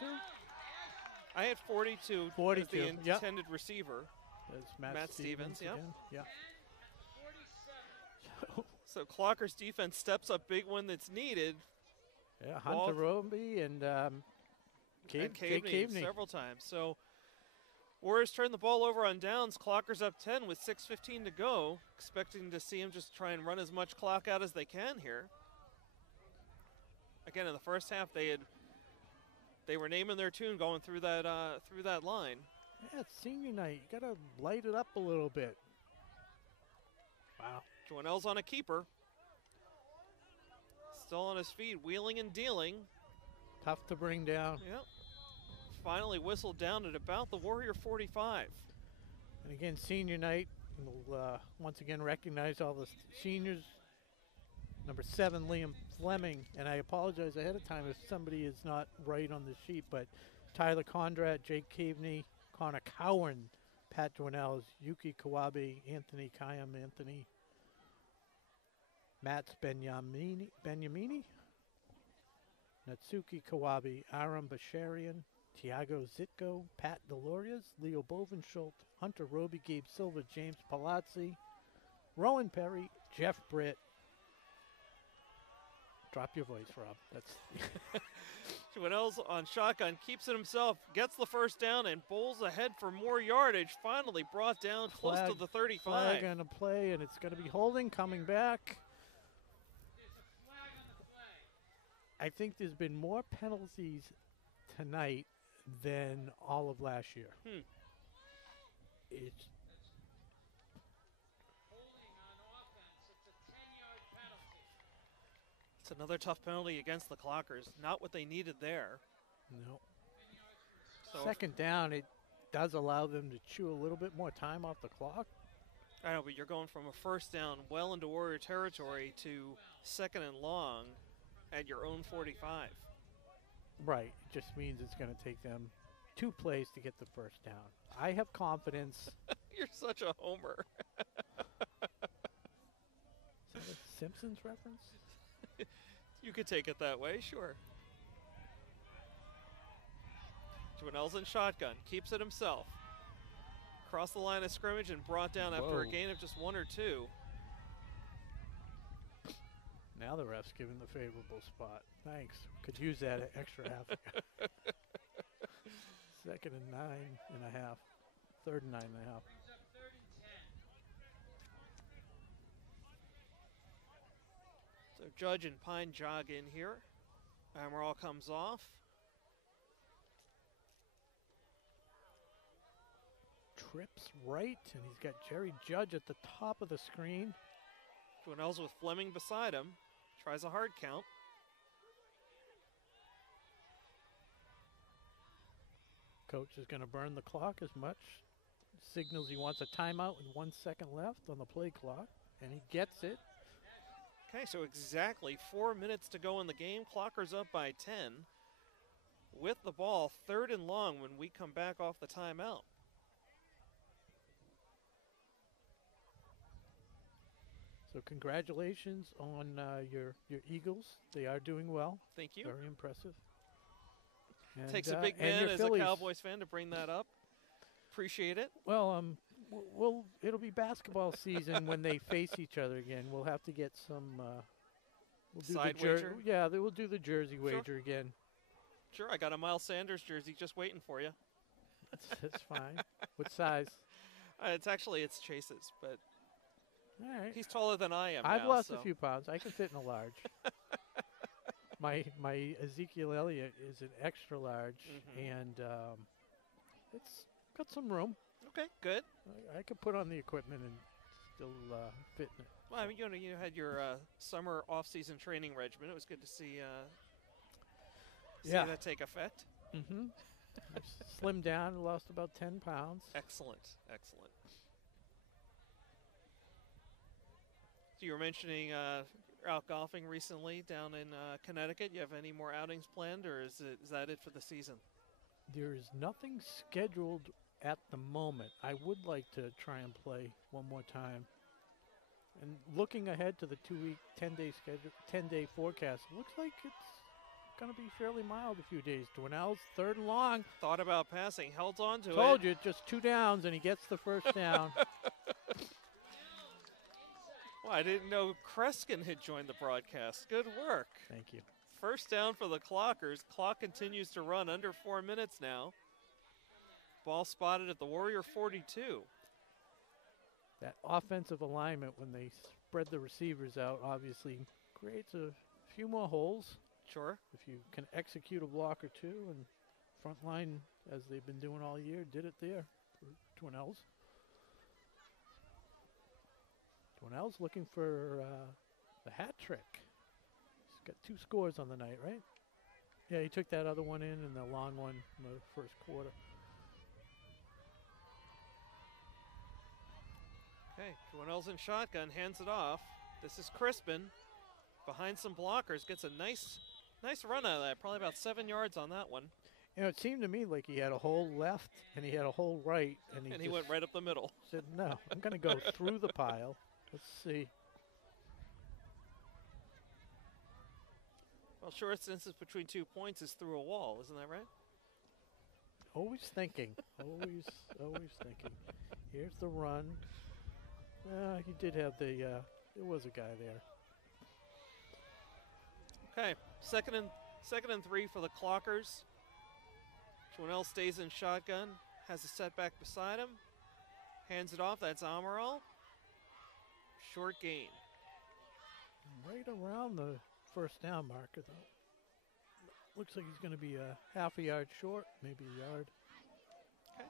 I had 42 as the intended receiver. That's Matt Stevens, Yeah. So Clocker's defense steps up big when that's needed. Yeah, Hunter Roby and Caveney several times. So Warriors turn the ball over on downs. Clocker's up 10 with 6:15 to go. Expecting to see him just try and run as much clock out as they can here. Again, in the first half, they were naming their tune going through that line. Yeah, it's senior night. You got to light it up a little bit. Wow. Joannell's on a keeper. Still on his feet, wheeling and dealing. Tough to bring down. Yep. Finally whistled down at about the Warrior 45. And again, senior night. We'll once again recognize all the seniors. Number 7, Liam Fleming. And I apologize ahead of time if somebody is not right on the sheet, but Tyler Conrad, Jake Caveney, Connor Cowan, Pat Joannell, Yuki Kawabe, Anthony Kayam, Matt Benyamini, Natsuki Kawabe, Aram Basharian, Tiago Zitko, Pat Delorias, Leo Bovenschulte, Hunter Roby, Gabe Silva, James Palazzi, Rowan Perry, Jeff Britt. Drop your voice, Rob. That's Joannell's on shotgun, keeps it himself, gets the first down, and bowls ahead for more yardage. Finally brought down close to the 35. Flag on the play, and it's going to be holding, coming back. I think there's been more penalties tonight than all of last year. It's another tough penalty against the Clockers. Not what they needed there. No. So 2nd down, it does allow them to chew a little bit more time off the clock. I know, but you're going from a 1st down well into Warrior territory to 2nd and long at your own 45. Right. It just means it's going to take them 2 plays to get the 1st down. I have confidence. You're such a homer. Is that a Simpsons reference? You could take it that way, sure. Joannell's in shotgun, keeps it himself. Across the line of scrimmage and brought down after a gain of just 1 or 2. Now the ref's giving the favorable spot. Thanks. Could use that extra half. 2nd and 9.5. 3rd and 9.5. So Judge and Pine jog in here. Amaral comes off. Trips right, and he's got Jerry Judge at the top of the screen. Dwinell's with Fleming beside him. Tries a hard count. Coach is going to burn the clock as much. Signals he wants a timeout with 1 second left on the play clock, and he gets it. Okay, so exactly 4 minutes to go in the game. Clockers up by 10. With the ball, 3rd and long when we come back off the timeout. So congratulations on your Eagles. They are doing well. Thank you. Very impressive. And, Takes a big man as Phillies. a Cowboys fan to bring that up. Appreciate it. Well, it'll be basketball season when they face each other again. We'll have to get some. We'll do Side the wager? Yeah, we'll do the jersey wager again. Sure, I got a Miles Sanders jersey just waiting for you. That's fine. What size? It's Chase's, but All right. he's taller than I am. I've now, lost so. a few pounds. I can fit in a large. My Ezekiel Elliott is an extra large, and it's got some room. Okay, good. I could put on the equipment and still fit in it. Well, I mean, you had your summer off-season training regimen. It was good to see that take effect. Mm-hmm. I've slimmed down and lost about 10 pounds. Excellent, excellent. So you were mentioning you're out golfing recently down in Connecticut. You have any more outings planned, or is that it for the season? There is nothing scheduled at the moment. I would like to try and play one more time. And looking ahead to the 2-week, 10-day schedule, 10-day forecast, looks like it's going to be fairly mild a few days. Dwinell's 3rd and long. Thought about passing, held on to it. Told you, just 2 downs, and he gets the first down. Well, I didn't know Kreskin had joined the broadcast. Good work. Thank you. First down for the Clockers. Clock continues to run under 4 minutes now. Ball spotted at the Warrior 42. That offensive alignment, when they spread the receivers out, obviously creates a few more holes. Sure. If you can execute a block or two, and front line, as they've been doing all year, did it there for Dwinell's. Dwinell's looking for the hat trick. He's got 2 scores on the night, right? Yeah, he took that other one in and the long one in the first quarter. Okay, Dwinell's in shotgun, hands it off. This is Crispin. Behind some blockers, gets a nice run out of that. Probably about 7 yards on that one. You know, it seemed to me like he had a hole left and he had a hole right. And he went right up the middle. Said, no, I'm going to go through the pile. Let's see. Well, short distance between 2 points is through a wall, isn't that right? Always thinking. always thinking. Here's the run. He did have the, there was a guy there. Okay, second and 3 for the Clockers. Dwinell stays in shotgun, has a setback beside him, hands it off. That's Amaral. Short gain. Right around the first down marker, though. Looks like he's going to be a half a yard short, maybe a yard. Okay.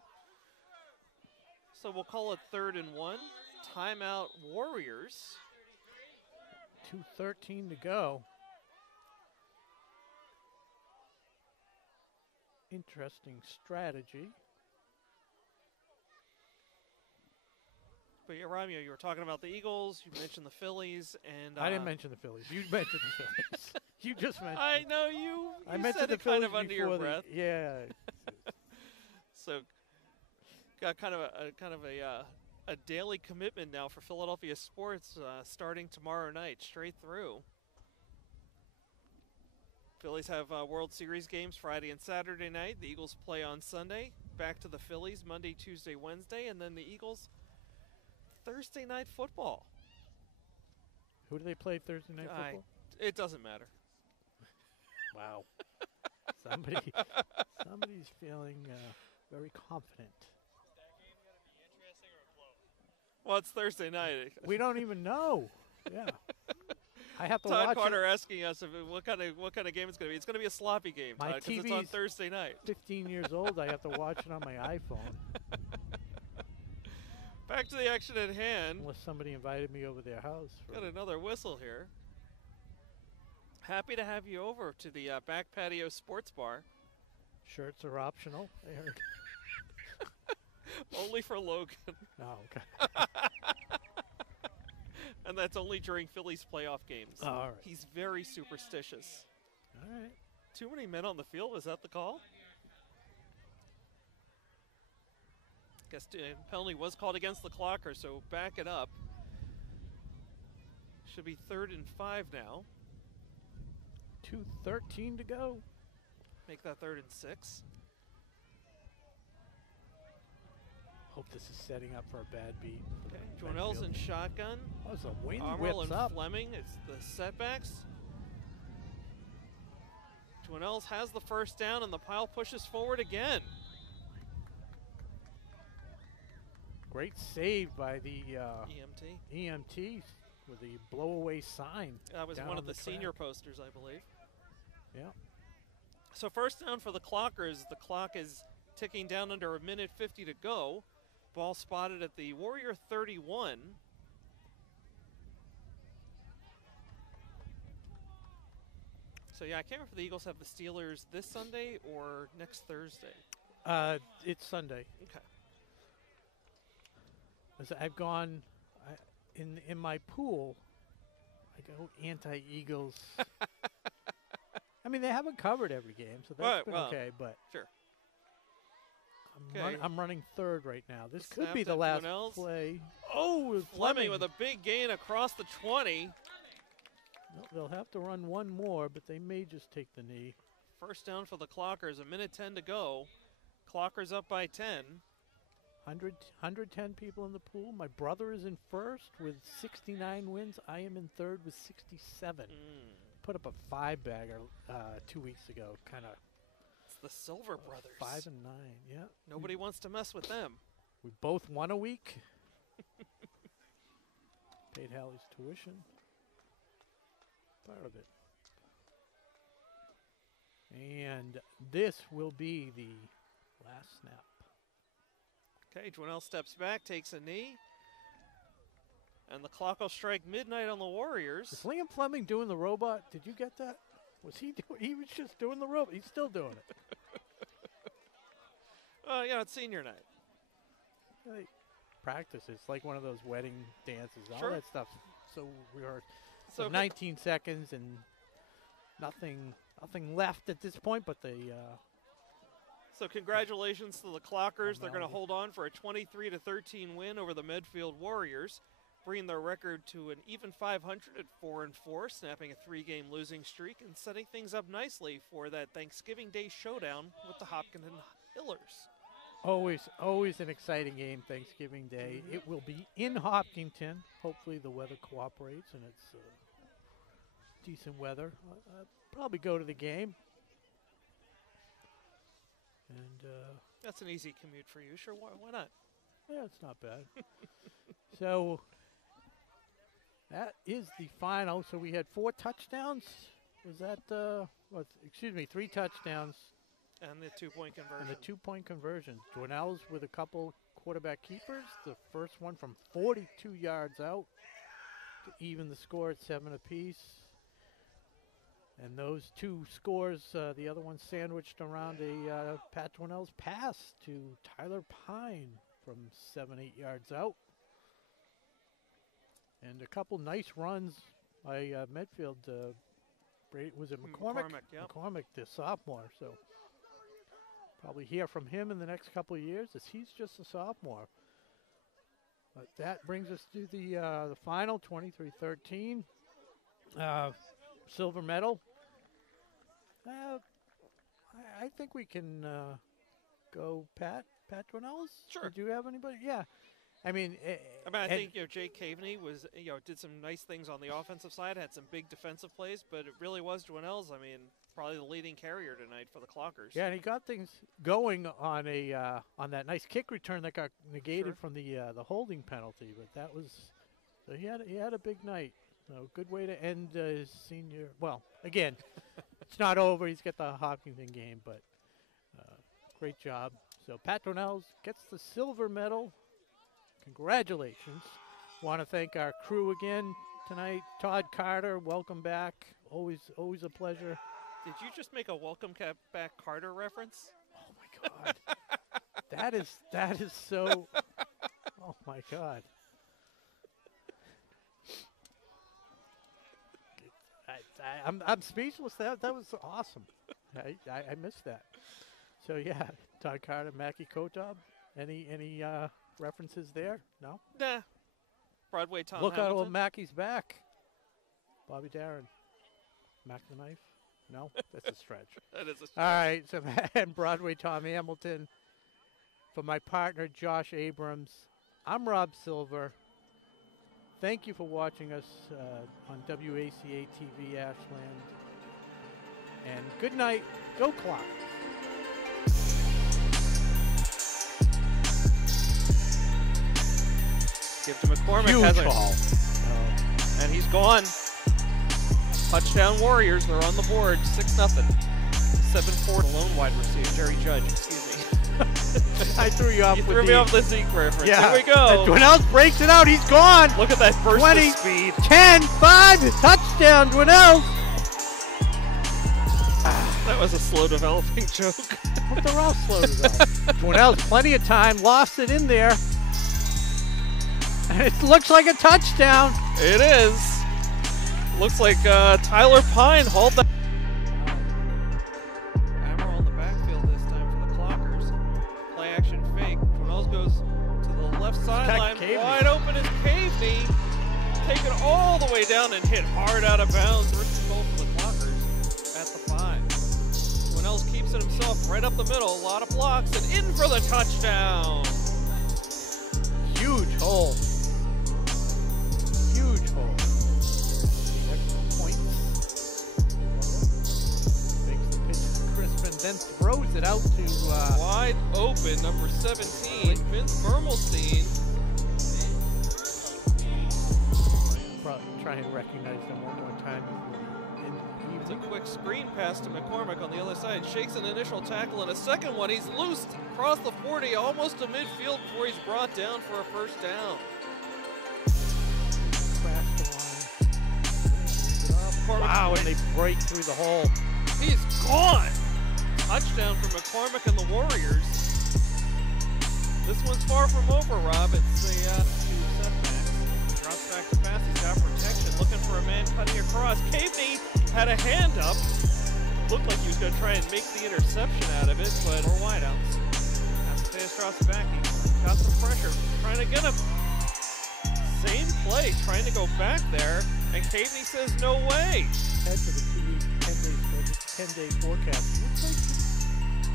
So we'll call it 3rd and 1. Timeout Warriors. 2:13 to go. Interesting strategy. But yeah, Romeo, you were talking about the Eagles. You mentioned the Phillies, and I didn't mention the Phillies. You mentioned the Phillies. You just mentioned. I know you. I mentioned said the it kind Phillies of under your before breath. Yeah. So, got kind of a daily commitment now for Philadelphia sports, starting tomorrow night, straight through. Phillies have World Series games Friday and Saturday night. The Eagles play on Sunday. Back to the Phillies Monday, Tuesday, Wednesday, and then the Eagles Thursday night football. Who do they play Thursday night football? It doesn't matter. Wow. Somebody's feeling very confident. Is that game going to be interesting or a blow? Well, it's Thursday night. We don't even know. Yeah. I have to Todd watch Carter it. asking us what kind of game it's going to be. It's going to be a sloppy game, My Todd, 'cause it's TV's on Thursday night. 15 years old. I have to watch it on my iPhone. Back to the action at hand. Unless somebody invited me over their house. Got another whistle here. Happy to have you over to the Back Patio Sports Bar. Shirts are optional. I heard. Only for Logan. Oh, okay. And that's only during Phillies playoff games. Oh, all right. He's very superstitious. All right. Too many men on the field. Is that the call? Guess penalty was called against the Clocker, so back it up. Should be 3rd and 5 now. 2:13 to go. Make that 3rd and 6. Hope this is setting up for a bad beat. Okay, Journell's in shotgun. Oh, it's a wind Armel whips and up. Fleming. It's the setbacks. Journell's has the first down, and the pile pushes forward again. Great save by the EMT. EMT with the blow-away sign. That was down one on of the senior track. posters, I believe. Yeah. So first down for the Clockers. The clock is ticking down under 1:50 to go. Ball spotted at the Warrior 31. So yeah, I can't remember if the Eagles have the Steelers this Sunday or next Thursday. It's Sunday. Okay. As I've gone in my pool. I go anti-Eagles. I mean, they haven't covered every game, so that's been okay. But sure. I'm running third right now. This could Snapped be the at last Journell's. play. Oh, Fleming with a big gain across the 20. Well, they'll have to run one more, but they may just take the knee. First down for the Clockers. 1:10 to go. Clockers up by 10. 110 people in the pool. My brother is in first with 69 wins. I am in third with 67. Put up a 5-bagger 2 weeks ago. Kind of. It's the Silver Brothers. 5 and 9. Yeah. Nobody wants to mess with them. We both won a week. Paid Hallie's tuition. Part of it. And this will be the last snap. Okay, Journell steps back, takes a knee. And the clock will strike midnight on the Warriors. Is Liam Fleming doing the robot? Did you get that? Was he doing? He was just doing the robot. He's still doing it. Yeah, it's senior night. Like, practice. It's like one of those wedding dances. All Sure. that stuff. So we are. So 19 seconds and nothing left at this point, but the. So congratulations to the Clockers. They're going to Formality. hold on for a 23-13 win over the Medfield Warriors, bringing their record to an even 500 at 4-4, snapping a 3-game losing streak and setting things up nicely for that Thanksgiving Day showdown with the Hopkinton Hillers. Always an exciting game, Thanksgiving Day. It will be in Hopkinton. Hopefully the weather cooperates and it's decent weather. I'll probably go to the game. And That's an easy commute for you. Sure, why not? yeah, it's not bad. So that is the final. So we had 4 touchdowns. Was that 3 touchdowns And the 2-point conversion. and the 2-point conversion. Journell's with a couple quarterback keepers. The first one from 42 yards out to even the score at 7 apiece. And those 2 scores, the other one sandwiched around a Pat Journell's pass to Tyler Pine from 7-8 yards out. And a couple nice runs by Medfield. Was it McCormick? McCormick, yep. McCormick, the sophomore. So probably hear from him in the next couple of years as he's just a sophomore. But that brings us to the final, 23-13. Silver medal. I think we can go Pat Journell's. Sure. Did you have anybody? Yeah. I mean, I think Jake Caveney was did some nice things on the offensive side, had some big defensive plays, but it really was Journell's. I mean, probably the leading carrier tonight for the Clockers. Yeah, and he got things going on on that nice kick return that got negated Sure. from the holding penalty. But that was so he had a big night. So good way to end his senior. Well, again, it's not over. He's got the Hopkinton game, but great job. So Pat Dwinells gets the silver medal. Congratulations. Want to thank our crew again tonight. Todd Carter, welcome back. Always a pleasure. Did you just make a welcome back Carter reference? Oh my God. that is so. Oh my God. I'm speechless. That was awesome. I missed that. So yeah, Todd Carter, Mackie Kotob. Any references there? No. Nah. Broadway Tom Look Hamilton. out, old Mackie's back. Bobby Darin. Mac the Knife. No, that's a stretch. That is a stretch. All right, so and Broadway Tom Hamilton. For my partner Josh Abrams, I'm Rob Silver. Thank you for watching us on WACA-TV Ashland. And good night. Go Clock. Give to McCormick. Huge Has haul. and he's gone. Touchdown Warriors. They're on the board. 6-0. 7-4 lone wide receiver. Jerry Judge. Excuse me. I threw you off. You with threw me the- off the Zeke reference. Yeah. Here we go. Dwinells breaks it out. He's gone. Look at that burst 20, of speed. 10, 5, touchdown, Dwinells. That was a slow developing joke. What the all slow develop? Dwinells, plenty of time, lost it in there. And it looks like a touchdown. It is. Looks like Tyler Pine hauled that. Hammer on the backfield this time for the Clockers. Play action fake. Dwinells goes to the left sideline. Caveney. Wide open is Caveney. Taken all the way down and hit hard out of bounds. First and goal for the Clockers at the 5. Dwinells keeps it himself right up the middle. A lot of blocks and in for the touchdown. Huge hole. Huge hole. Extra point. Makes the pitch to Crispin, then throws it out to Wide open, number 17, Vince Mermelstein. probably try and recognize them one more time. It's a quick screen pass to McCormick on the other side. Shakes an initial tackle and a second one. He's loose across the 40, almost to midfield before he's brought down for a first down. Wow, and they break through the hole. He's gone. Touchdown for McCormick and the Warriors. This one's far from over, Rob. It's the two setbacks. Drops back to pass. He's got protection. Looking for a man cutting across. Caveney had a hand up. Looked like he was going to try and make the interception out of it, but more wideouts. Pass drops back. He got some pressure. Trying to get him. Same play. Trying to go back there. And Caveney says, no way. Head to the 10-day forecast. Looks like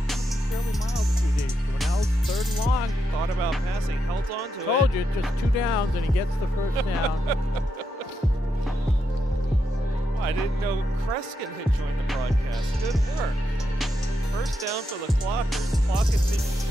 it's fairly mild a few days. Dwinells, third and long. Thought about passing. Held on to it. Told you, just 2 downs, and he gets the first down. I didn't know Kreskin had joined the broadcast. Good work. First down for the Clockers. Clock continues.